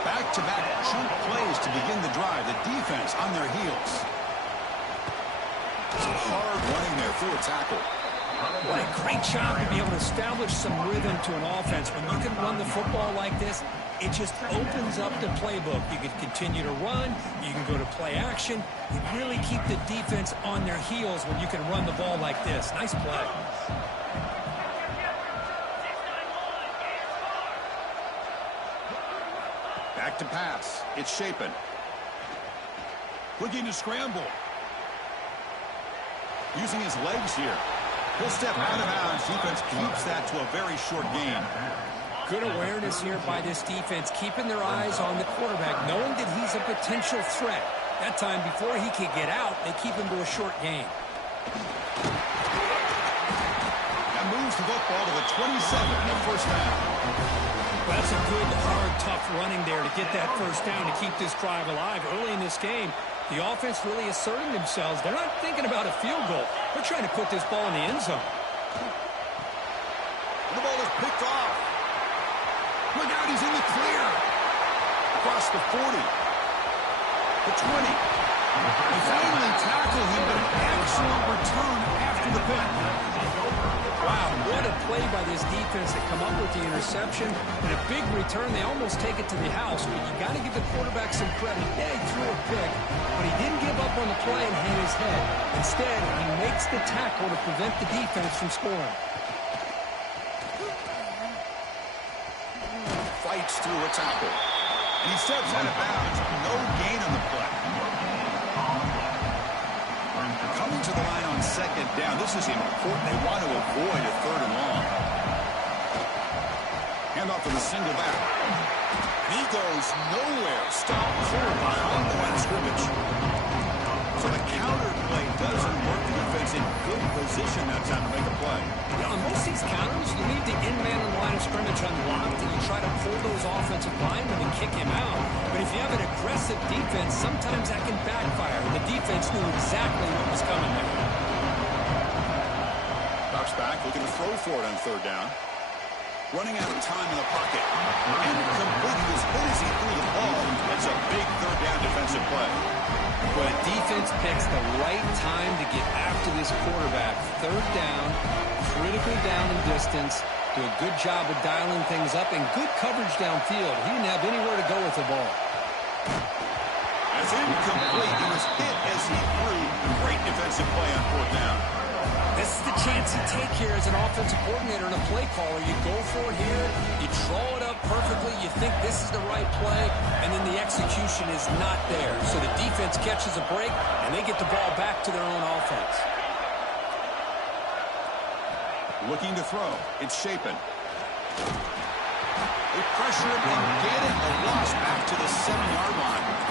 Back-to-back chunk plays to begin the drive. The defense on their heels. Some hard running there through a tackle. What a great job to be able to establish some rhythm to an offense. When you can run the football like this, it just opens up the playbook. You can continue to run. You can go to play action. You really keep the defense on their heels when you can run the ball like this. Nice play. Back to pass. It's Shapen. Looking to scramble. Using his legs here. He'll step out of bounds. Defense keeps that to a very short gain. Good awareness here by this defense, keeping their eyes on the quarterback, knowing that he's a potential threat. That time, before he can get out, they keep him to a short gain. That moves the football to the 27 and a first down. Well, that's a good, hard, tough running there to get that first down to keep this drive alive. Early in this game, the offense really asserting themselves. They're not thinking about a field goal. They're trying to put this ball in the end zone. The ball is picked off. Look out, he's in the clear. Across the 40. The 20. They finally tackle him, but an excellent return after the pick. Wow, what a play by this this defense that come up with the interception. And a big return, they almost take it to the house. But you got to give the quarterback some credit. Yeah, he threw a pick, but he didn't give up on the play and hang his head. Instead, he makes the tackle to prevent the defense from scoring. Fights through a tackle. And he steps out of bounds. No gain on the play. Coming to the line on second down. This is important. They want to avoid a third and long. Hand off to the single back. And he goes nowhere. Stop clear behind the line of scrimmage. So the counter play doesn't work. The defense in good position that time to make a play. Yeah, on most of these counters, you leave the in-man in the line of scrimmage unlocked, and you try to pull those offensive linemen and kick him out. But if you have an aggressive defense, sometimes that can backfire. The defense knew exactly what was coming there. Drops back, looking to throw for it on third down. Running out of time in the pocket. Incomplete. He was hit as he threw the ball. That's a big third down defensive play. But a defense picks the right time to get after this quarterback. Third down, critical down in distance. Do a good job of dialing things up and good coverage downfield. He didn't have anywhere to go with the ball. That's incomplete. He was hit as he threw. Great defensive play on fourth down. This is the chance you take here as an offensive coordinator and a play caller. You go for it here, you draw it up perfectly, you think this is the right play, and then the execution is not there. So the defense catches a break, and they get the ball back to their own offense. Looking to throw. It's Shapen. They pressure him and get it. A loss back to the 7-yard line.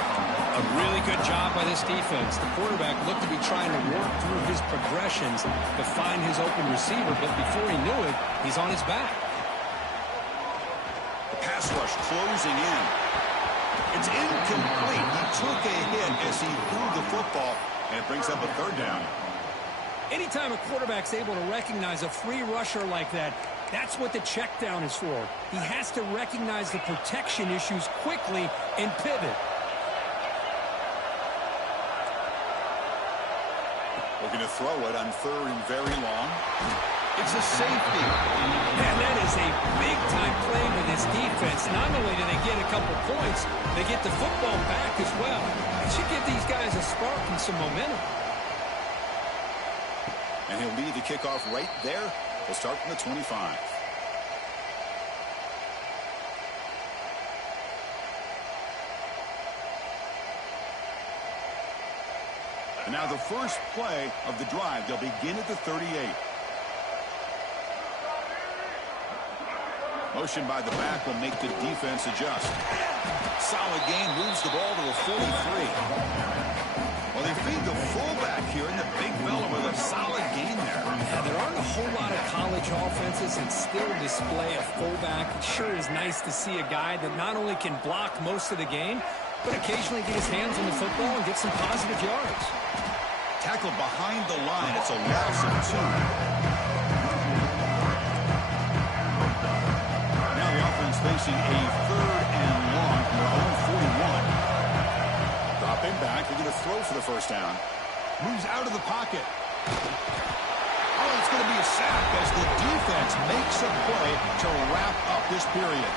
A really good job by this defense. The quarterback looked to be trying to work through his progressions to find his open receiver, but before he knew it, he's on his back. The pass rush closing in. It's incomplete. He took a hit as he threw the football, and it brings up a third down. Anytime a quarterback's able to recognize a free rusher like that, that's what the check down is for. He has to recognize the protection issues quickly and pivot. Looking to throw it on third and very long. It's a safety. And that is a big-time play by this defense. Not only do they get a couple points, they get the football back as well. It should give these guys a spark and some momentum. And he'll lead the kickoff right there. He'll start from the 25. And now the first play of the drive. They'll begin at the 38. Motion by the back will make the defense adjust. Solid gain, moves the ball to a 43. Well, they feed the fullback here in the big fella with a solid gain there. Yeah, there aren't a whole lot of college offenses that still display a fullback. It sure is nice to see a guy that not only can block most of the game, but occasionally get his hands on the football and get some positive yards. Tackled behind the line. It's a loss of 2. Now the offense facing a third and long from their own 41. Dropping back. They're going to throw for the first down. Moves out of the pocket. Oh, it's going to be a sack as the defense makes a play to wrap up this period.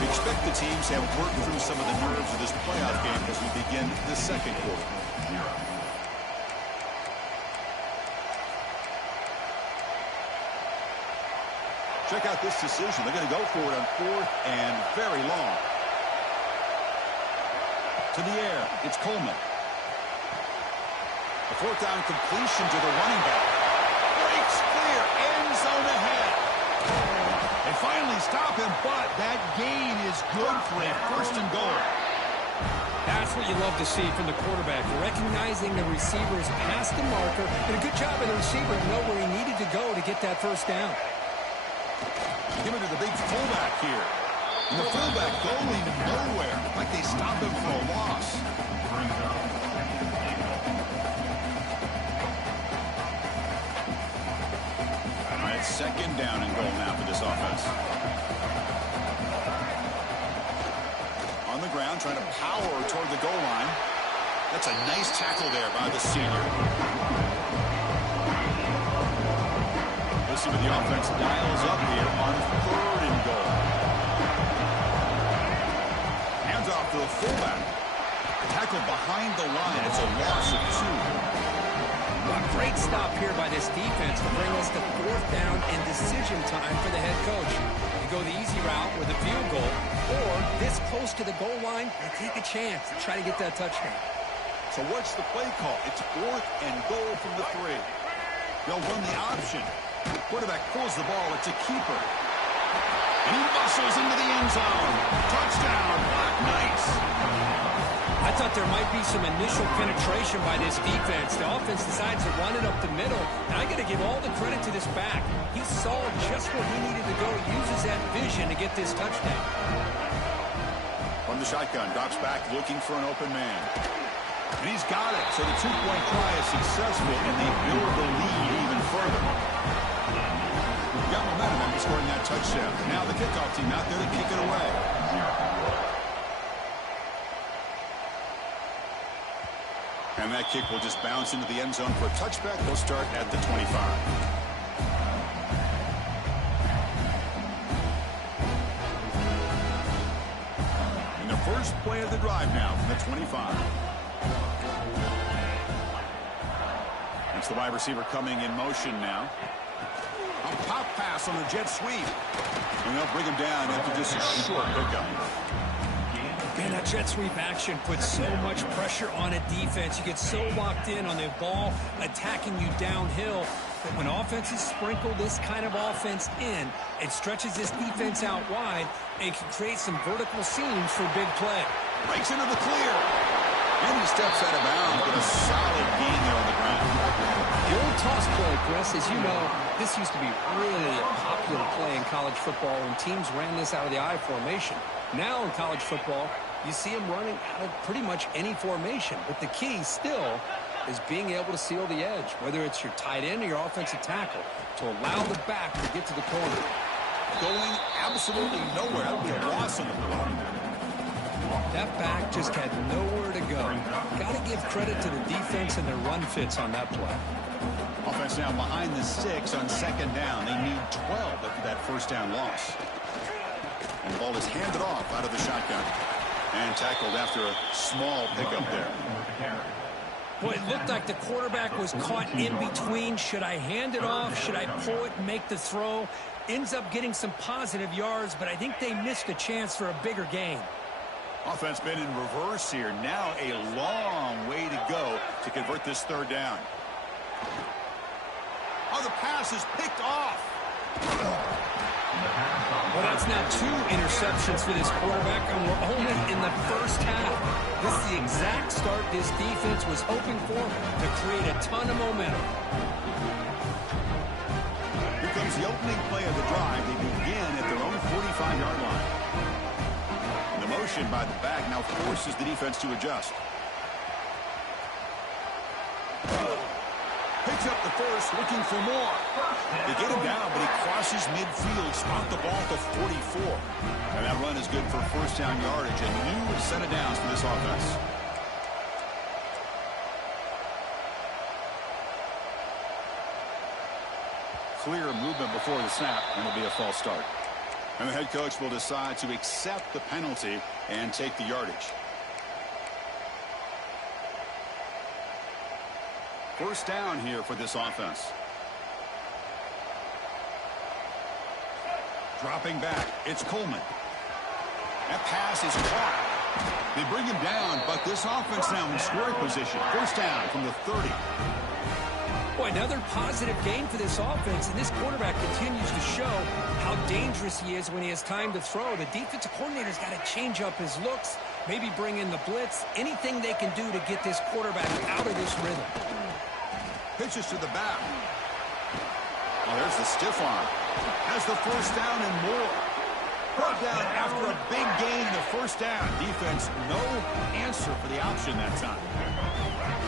We expect the teams to have worked through some of the nerves of this playoff game as we begin the second quarter. Check out this decision. They're going to go for it on fourth and very long. To the air, it's Coleman. A fourth down completion to the running back. Breaks clear, end zone ahead. They finally stop him, but that gain is good for a first and goal. That's what you love to see from the quarterback, recognizing the receiver is past the marker, and a good job of the receiver to know where he needed to go to get that first down. Give it to the big fullback here. And the fullback going nowhere, like they stopped him for a loss. All right, second down and goal now for this offense. On the ground, trying to power toward the goal line. That's a nice tackle there by the senior. We'll see what the offense dials up here on 3rd and goal. Hands off to the fullback. Tackled behind the line. It's a loss of 2. A great stop here by this defense to bring us to 4th down and decision time for the head coach. You go the easy route with a field goal, or this close to the goal line, you take a chance to try to get that touchdown. So what's the play call? It's 4th and goal from the 3. They'll run the option. Quarterback pulls the ball. It's a keeper. And he muscles into the end zone. Touchdown, Black Knights. I thought there might be some initial penetration by this defense. The offense decides to run it up the middle, and I got to give all the credit to this back. He saw just where he needed to go, uses that vision to get this touchdown. From the shotgun, drops back looking for an open man. And he's got it. So the 2-point try is successful, and they build the lead even further. Got momentum after scoring that touchdown. Now the kickoff team out there to kick it away. And that kick will just bounce into the end zone for a touchback. They'll start at the 25. And the first play of the drive now from the 25. That's the wide receiver coming in motion now. A pop pass on the jet sweep. And they'll bring him down after just a short pickup. Man, that jet sweep action puts so much pressure on a defense. You get so locked in on the ball attacking you downhill. But when offenses sprinkle this kind of offense in, it stretches this defense out wide and can create some vertical seams for big play. Breaks into the clear. And he steps out of bounds with a solid gain there on the ground. The old toss play, Chris, as you know, this used to be really a popular play in college football when teams ran this out of the I formation. Now in college football, you see them running out of pretty much any formation. But the key still is being able to seal the edge, whether it's your tight end or your offensive tackle, to allow the back to get to the corner. Going absolutely nowhere. That would be a loss on the play. That back just had nowhere to go. Got to give credit to the defense and their run fits on that play. Offense now behind the 6 on 2nd down. They need 12 after that first down loss. And the ball is handed off out of the shotgun. And tackled after a small pickup there. Boy, it looked like the quarterback was caught in between. Should I hand it off? Should I pull it and make the throw? Ends up getting some positive yards, but I think they missed a chance for a bigger gain. Offense been in reverse here. Now a long way to go to convert this 3rd down. Oh, the pass is picked off. Well, that's now 2 interceptions for this quarterback, and we're only in the first half. This is the exact start this defense was hoping for to create a ton of momentum. Here comes the opening play of the drive. They begin at their own 45-yard line. And the motion by the back now forces the defense to adjust. Picks up the first, looking for more. They get him down, but he crosses midfield, spot the ball to 44. And that run is good for first down yardage. A new set of downs for this offense. Clear movement before the snap, and it'll be a false start. And the head coach will decide to accept the penalty and take the yardage. First down here for this offense. Dropping back, it's Coleman. That pass is caught. They bring him down, but this offense now in scoring position. First down from the 30. Boy, another positive gain for this offense, and this quarterback continues to show how dangerous he is when he has time to throw. The defensive coordinator's got to change up his looks, maybe bring in the blitz, anything they can do to get this quarterback out of this rhythm. Pitches to the back. Oh, there's the stiff arm. Has the first down and more. Brought down after a big gain, the first down. Defense, no answer for the option that time.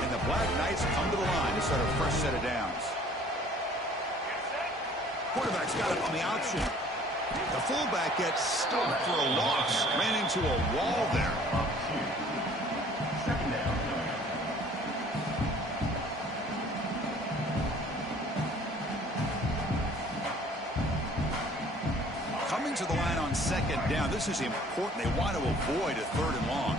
And the Black Knights come to the line to start a fresh set of downs. Quarterback's got it on the option. The fullback gets stumped for a loss. Ran into a wall there. on second down. This is important. They want to avoid a 3rd and long.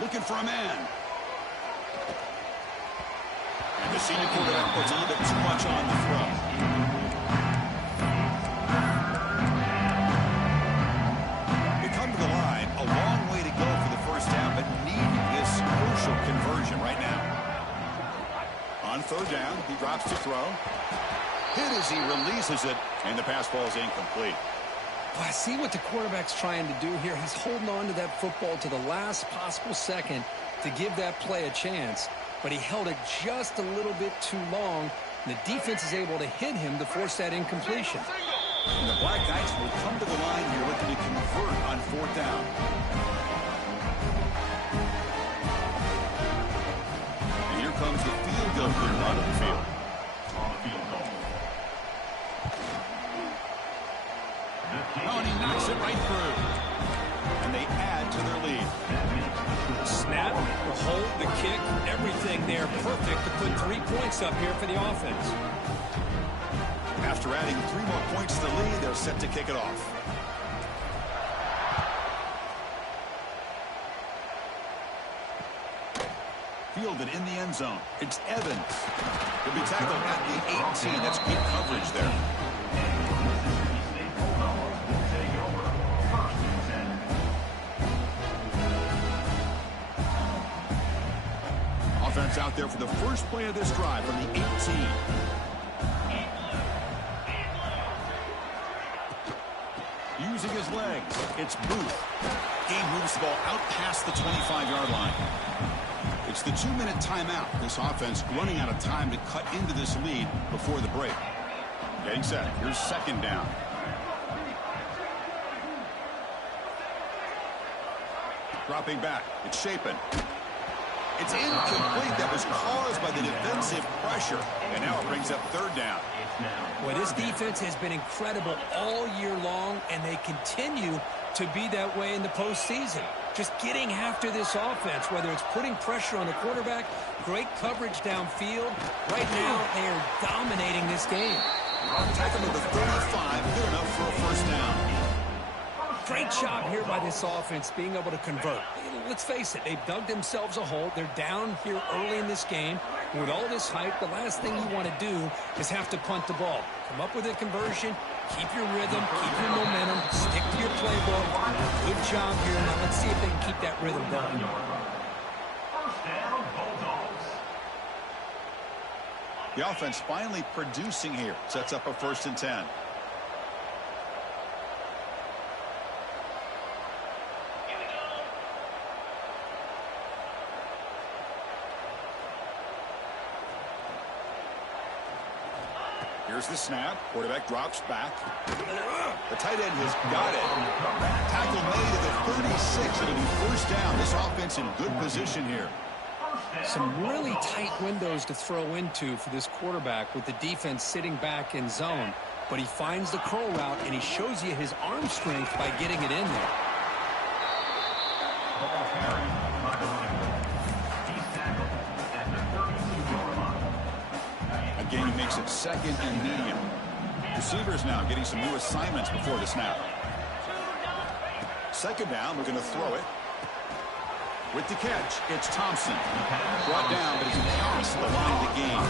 Looking for a man. And the senior quarterback puts a little bit too much on the throw. They come to the line. A long way to go for the first half, but need this crucial conversion right now. On 3rd down, he drops to throw. Hit as he releases it, and the pass ball is incomplete. Well, I see what the quarterback's trying to do here. He's holding on to that football to the last possible second to give that play a chance, but he held it just a little bit too long, and the defense is able to hit him to force that incompletion. And the Black Knights will come to the line here looking to convert on 4th down. And here comes the field goal here out of the field. Oh, and he knocks it right through. And they add to their lead. Snap, the hold, the kick, everything there perfect to put 3 points up here for the offense. After adding 3 more points to the lead, they're set to kick it off. Fielded in the end zone. It's Evans. He'll be tackled at the 18. That's good coverage there. Offense out there for the first play of this drive from the 18. Using his legs, it's Booth. He moves the ball out past the 25-yard line. It's the 2-minute timeout. This offense running out of time to cut into this lead before the break. Getting set. Here's 2nd down. Dropping back. It's Shapen. It's incomplete. That was caused by the defensive pressure. And now it brings up 3rd down. Well, this defense has been incredible all year long, and they continue to be that way in the postseason. Just getting after this offense, whether it's putting pressure on the quarterback, great coverage downfield. Right now, they are dominating this game. Tackle to the 35, good enough for a 1st down. Great job here by this offense being able to convert. Let's face it, they've dug themselves a hole. They're down here early in this game. With all this hype, the last thing you want to do is have to punt the ball. Come up with a conversion, keep your rhythm, keep your momentum, stick to your playbook. Good job here. Now let's see if they can keep that rhythm going. The offense finally producing here. Sets up a 1st and 10. Here's the snap. Quarterback drops back. The tight end has got it. Tackle made at the 36. It'll be 1st down. This offense in good position here. Some really tight windows to throw into for this quarterback with the defense sitting back in zone. But he finds the curl route, and he shows you his arm strength by getting it in there. Again, he makes it 2nd and medium. Receivers now getting some new assignments before the snap. 2nd down, we're going to throw it. With the catch, it's Thompson. Brought down, but he's past the line of the game.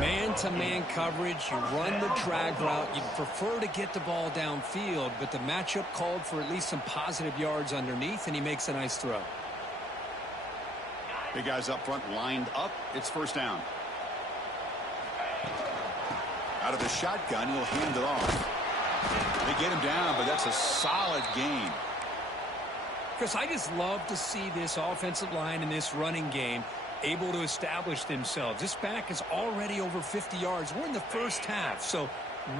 Man-to-man coverage, you run the drag route. You'd prefer to get the ball downfield, but the matchup called for at least some positive yards underneath, and he makes a nice throw. Big guys up front lined up. It's 1st down. Out of the shotgun, he'll hand it off. They get him down, but that's a solid gain. Chris, I just love to see this offensive line in this running game able to establish themselves. This back is already over 50 yards. We're in the first half, so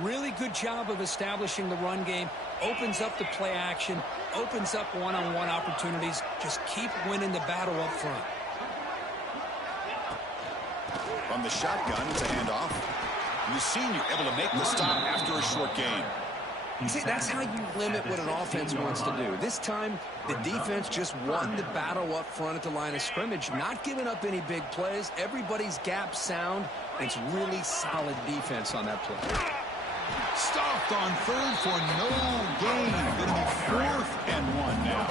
really good job of establishing the run game. Opens up the play action, opens up one-on-one opportunities. Just keep winning the battle up front. From the shotgun, it's a handoff. And the senior able to make the stop after a short gain. See, that's how you limit what an offense wants to do. This time, the defense just won the battle up front at the line of scrimmage, not giving up any big plays. Everybody's gap sound, and it's really solid defense on that play. Stopped on third for no gain. Going to be 4th and 1 now.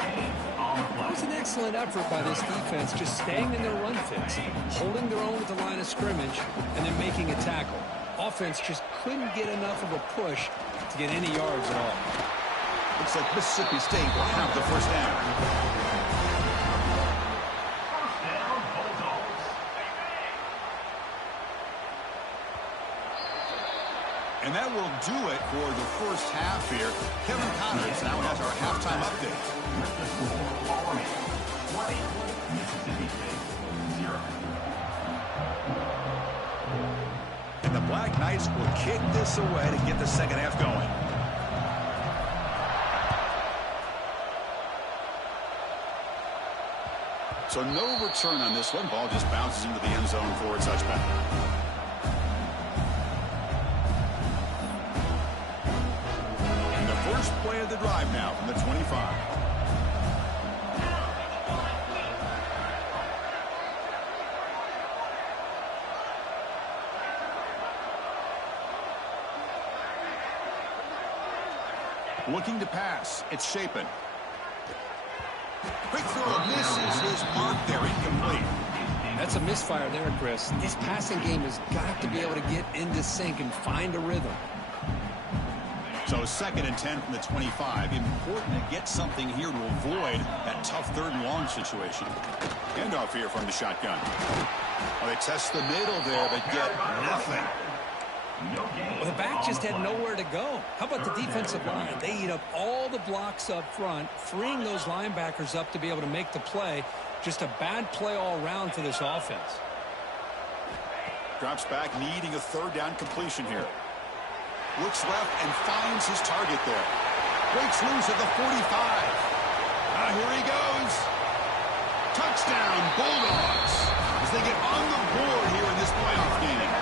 It was an excellent effort by this defense, just staying in their run fits, holding their own at the line of scrimmage, and then making a tackle. Offense just couldn't get enough of a push to get any yards at all. Looks like Mississippi State will have the first down. And that will do it for the first half here. Kevin Connors now has our halftime update. And the Black Knights will kick this away to get the second half going. So no return on this one. Ball just bounces into the end zone for a touchback. Play of the drive now from the 25. Looking to pass. It's Shapen. Quick throw misses his mark there. Incomplete. That's a misfire there, Chris. This passing game has got to be able to get into sync and find a rhythm. So 2nd and 10 from the 25. Important to get something here to avoid that tough 3rd and long situation. Handoff here from the shotgun. Well, they test the middle there, but get nothing. Well, the back just had nowhere to go. How about the defensive line? They eat up all the blocks up front, freeing those linebackers up to be able to make the play. Just a bad play all around for this offense. Drops back, needing a 3rd down completion here. Looks left and finds his target there. Breaks loose at the 45. Here he goes. Touchdown, Bulldogs, as they get on the board here in this playoff game.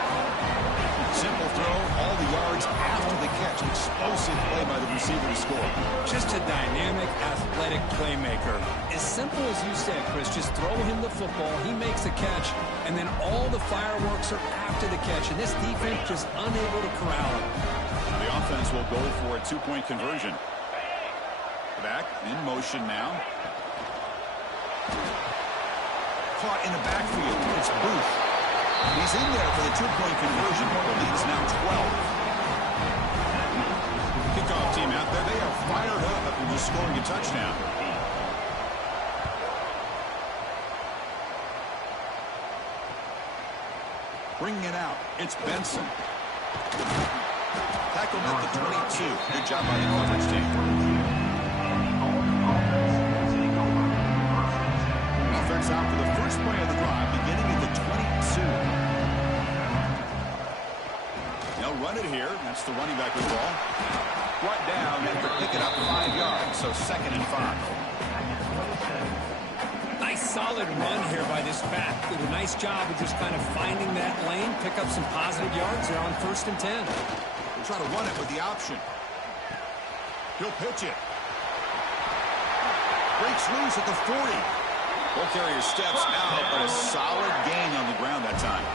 Simple throw, all the yards after the catch. Explosive play by the receiver to score. Just a dynamic, athletic playmaker. As simple as you said, Chris, just throw him the football, he makes the catch, and then all the fireworks are after the catch, and this defense just unable to corral him. Now the offense will go for a 2-point conversion. Back in motion now. Caught in the backfield. It's Booth. He's in there for the 2-point conversion. The lead's now 12. Kickoff team out there. They are fired up after just scoring a touchdown. Bringing it out. It's Benson. Tackled at the 22. Good job by the coverage team. Offense out for the first play of the drive, beginning at the 22. They'll run it here. That's the running back with the ball. Brought down and pick it up 5 yards, so 2nd and 5. Nice solid run here by this back. Did a nice job of just kind of finding that lane, pick up some positive yards. They're on 1st and 10. We'll try to run it with the option. He'll pitch it. Breaks loose at the 40. Ball carrier steps out, but a solid gain on the ground that time.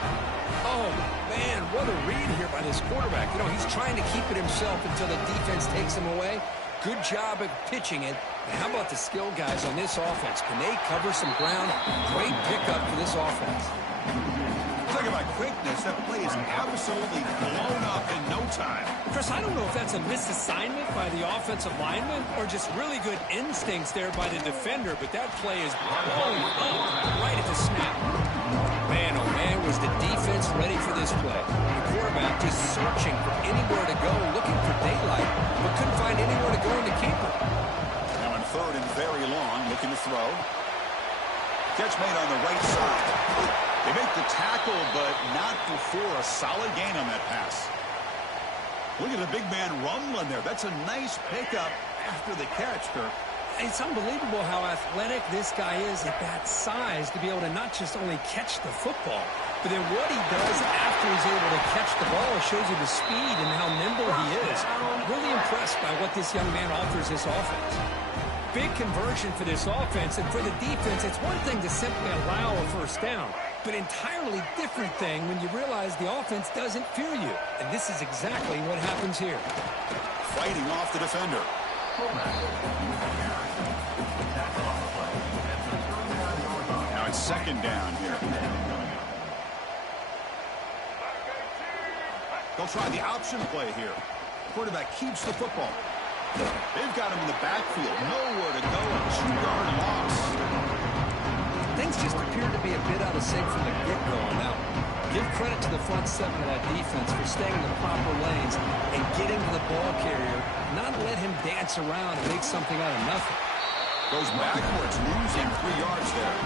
Oh, man, what a read here by this quarterback. You know, he's trying to keep it himself until the defense takes him away. Good job of pitching it. And how about the skill guys on this offense? Can they cover some ground? Great pickup for this offense. Talking about quickness, that play is absolutely blown up in no time. Chris, I don't know if that's a misassignment by the offensive lineman or just really good instincts there by the defender, but that play is blown up right at the snap. Man, oh man, was the defense ready for this play. The quarterback just searching for anywhere to go, looking for daylight, but couldn't find anywhere to go in the keeper. Now in 3rd and very long, looking to throw. Catch made on the right side. They make the tackle, but not before a solid gain on that pass. Look at the big man rumbling there. That's a nice pickup after the catch, Kirk. It's unbelievable how athletic this guy is at that size to be able to not just only catch the football, But then what he does after he's able to catch the ball shows you the speed and how nimble he is. Really impressed by what this young man offers this offense. Big conversion for this offense, and for the defense, it's one thing to simply allow a first down, but entirely different thing when you realize the offense doesn't fear you. And this is exactly what happens here. Fighting off the defender. Now it's second down here. They'll try the option play here. Quarterback keeps the football. They've got him in the backfield. Nowhere to go. A 2-yard loss. Things just appear to be a bit out of sync from the get-go on that one. Give credit to the front seven of that defense for staying in the proper lanes and getting to the ball carrier, not let him dance around and make something out of nothing. Goes backwards, losing 3 yards there.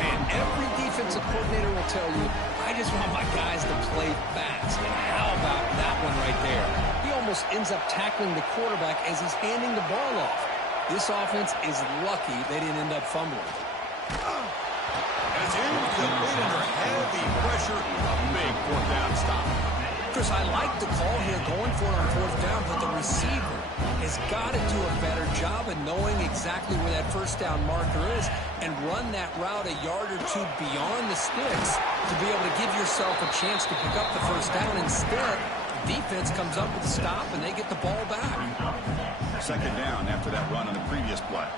Man, every defensive coordinator will tell you, I just want my guys to play fast. And how about that one right there? He almost ends up tackling the quarterback as he's handing the ball off. This offense is lucky they didn't end up fumbling. It's incomplete under heavy pressure. A big 4th down stop. Chris, I like the call here going for it on 4th down, but the receiver has got to do a better job of knowing exactly where that first down marker is and run that route a yard or two beyond the sticks to be able to give yourself a chance to pick up the first down. Instead, defense comes up with a stop and they get the ball back. Second down after that run on the previous play.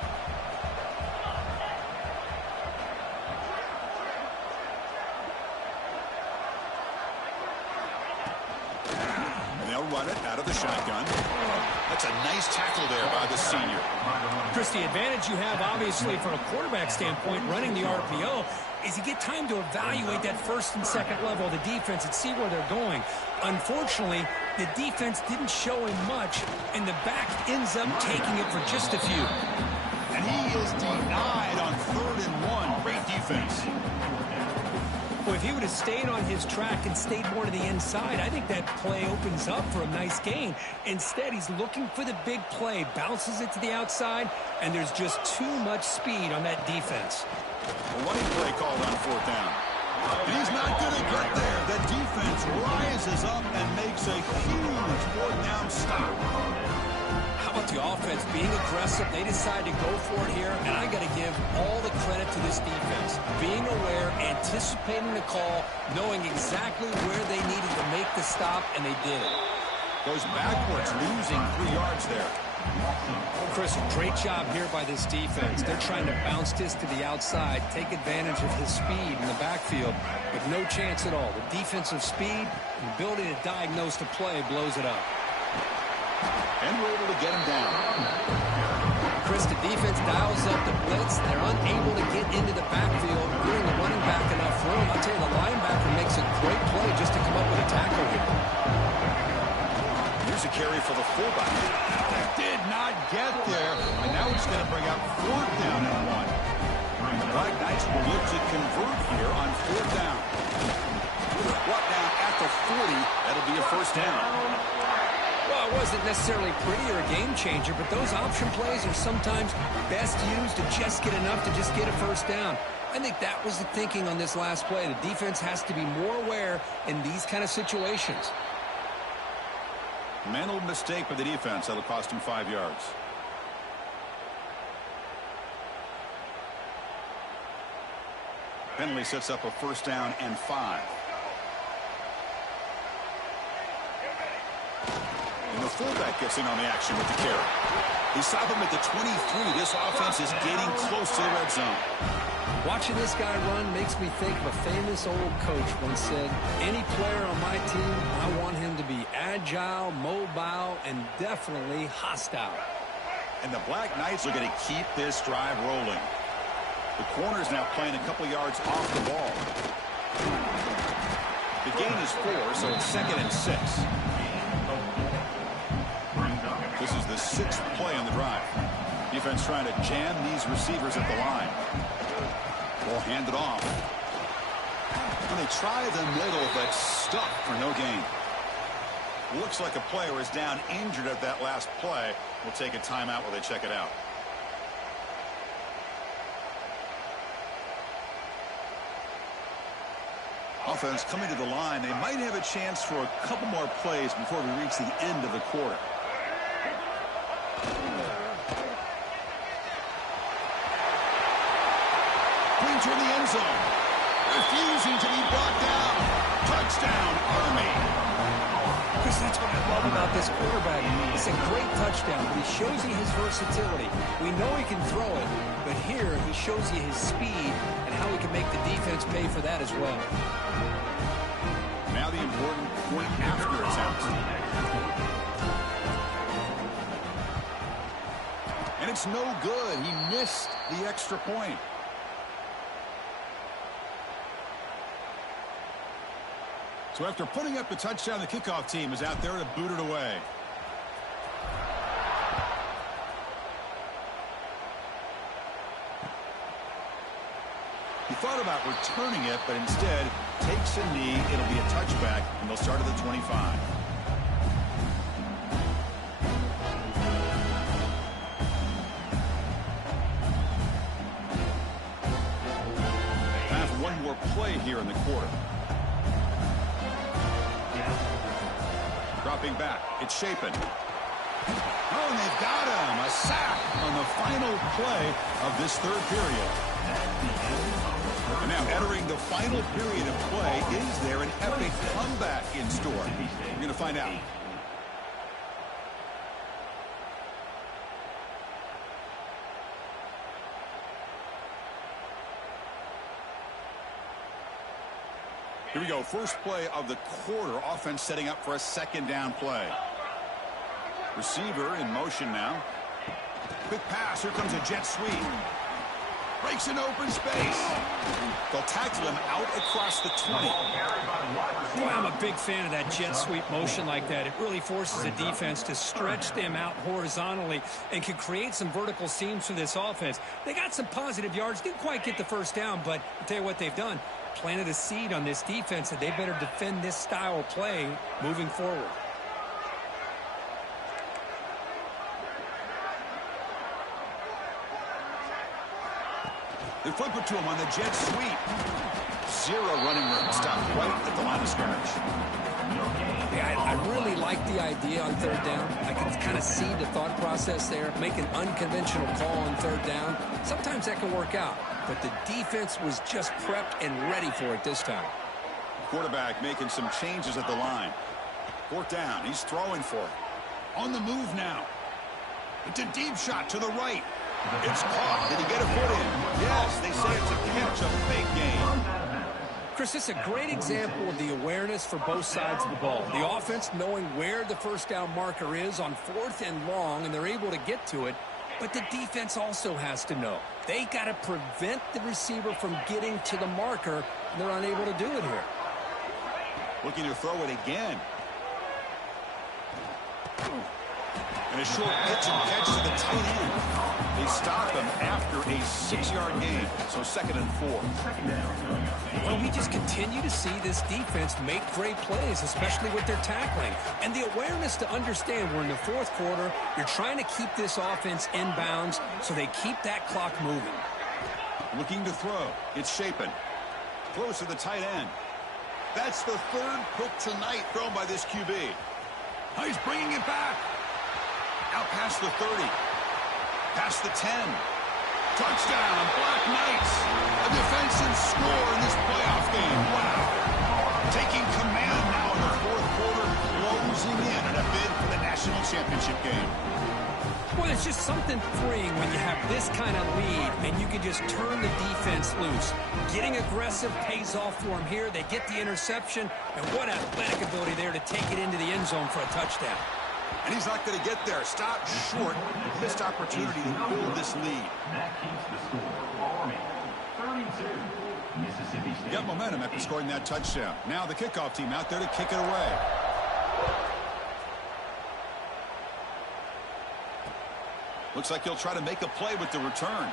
And they'll run it out of the shotgun. That's a nice tackle there by the senior. Chris, the advantage you have, obviously, from a quarterback standpoint, running the RPO, is you get time to evaluate that first and second level of the defense and see where they're going. Unfortunately, the defense didn't show him much, and the back ends up taking it for just a few. And he is denied on 3rd and 1. Great defense. Well, if he would have stayed on his track and stayed more to the inside, I think that play opens up for a nice gain. Instead, he's looking for the big play, bounces it to the outside, and there's just too much speed on that defense. A running play called on 4th down. And he's not going to get there. The defense rises up and makes a huge 4th down stop. How about the offense being aggressive? They decide to go for it here, and I got to give all the credit to this defense. Being aware, anticipating the call, knowing exactly where they needed to make the stop, and they did it. Goes backwards, losing 3 yards there. Chris, great job here by this defense. They're trying to bounce this to the outside, take advantage of his speed in the backfield, but no chance at all. The defensive speed and ability to diagnose the play blows it up. And we're able to get him down. Chris, the defense dials up the blitz. They're unable to get into the backfield, giving the running back enough room. I'll tell you, the linebacker makes a great play just to come up with a tackle here. Here's a carry for the fullback. That did not get there. And now he's going to bring up 4th down and 1. And the Black Knights will look to convert here on 4th down. What down at the 40? That'll be a first down. Well, it wasn't necessarily pretty or a game changer, but those option plays are sometimes best used to just get enough to just get a first down. I think that was the thinking on this last play. The defense has to be more aware in these kind of situations. Mental mistake by the defense. That'll cost him 5 yards. Penalty sets up a first down and 5. And the fullback gets in on the action with the carry. He stopped him at the 23. This offense is getting close to the red zone. Watching this guy run makes me think of a famous old coach once said, any player on my team, I want him to be agile, mobile, and definitely hostile. And the Black Knights are going to keep this drive rolling. The corner's now playing a couple yards off the ball. The gain is 4, so it's 2nd and 6. This is the 6th play on the drive. Defense trying to jam these receivers at the line. Ball handed off. And they try the middle, but stuck for no gain. Looks like a player is down injured at that last play. We'll take a timeout while they check it out. Offense coming to the line. They might have a chance for a couple more plays before we reach the end of the quarter. Clean toward the end zone. Refusing to be brought down. Touchdown, Army. Chris, that's what I love about this quarterback. It's a great touchdown, but he shows you his versatility. We know he can throw it, but here he shows you his speed and how he can make the defense pay for that as well. Now the important point after it's out. And it's no good. He missed the extra point. So after putting up the touchdown, the kickoff team is out there to boot it away. He thought about returning it, but instead takes a knee. It'll be a touchback, and they'll start at the 25. Have one more play here in the quarter. Dropping back. It's Shapen. Oh, and they've got him. A sack on the final play of this third period. And now entering the final period of play, is there an epic comeback in store? We're going to find out. Here we go. First play of the quarter. Offense setting up for a second down play. Receiver in motion now. Quick pass. Here comes a jet sweep. Breaks an open space. They'll tackle him out across the 20. Boy, I'm a big fan of that jet sweep motion like that. It really forces the defense to stretch them out horizontally and can create some vertical seams for this offense. They got some positive yards. Didn't quite get the first down, but I'll tell you what they've done. Planted a seed on this defense that they better defend this style of play moving forward. They flip it to him on the jet sweep. Zero running room. Stopped right at the line of scrimmage. Yeah, I really like the idea on third down. I can kind of see the thought process there. Make an unconventional call on third down. Sometimes that can work out, but the defense was just prepped and ready for it this time. Quarterback making some changes at the line. Fourth down. He's throwing for it. On the move now. It's a deep shot to the right. It's caught. Did he get a foot in? Yes, they say it's a catch, a big game. Chris, this is a great example of the awareness for both sides of the ball. The offense knowing where the first down marker is on fourth and long, and they're able to get to it. But the defense also has to know. They got to prevent the receiver from getting to the marker, and they're unable to do it here. Looking to throw it again. And a short pitch and catch to the tight end. They stop him after a 6-yard gain. So 2nd and 4. Well, we just continue to see this defense make great plays, especially with their tackling. And the awareness to understand we're in the fourth quarter. You're trying to keep this offense in bounds so they keep that clock moving. Looking to throw. It's Shapen. Throws to the tight end. That's the third pick tonight thrown by this QB. He's bringing it back. Out past the 30. Past the 10. Touchdown, Black Knights. A defensive score in this playoff game. Wow. Taking command now in the fourth quarter, closing in on a bid for the national championship game. Well, it's just something freeing when you have this kind of lead and you can just turn the defense loose. Getting aggressive pays off for them here. They get the interception, and what athletic ability there to take it into the end zone for a touchdown. And he's not going to get there. Stopped short. Missed opportunity to build this lead. That keeps the score. Army, 32, Mississippi State. Got momentum after scoring that touchdown. Now the kickoff team out there to kick it away. Looks like he'll try to make a play with the return.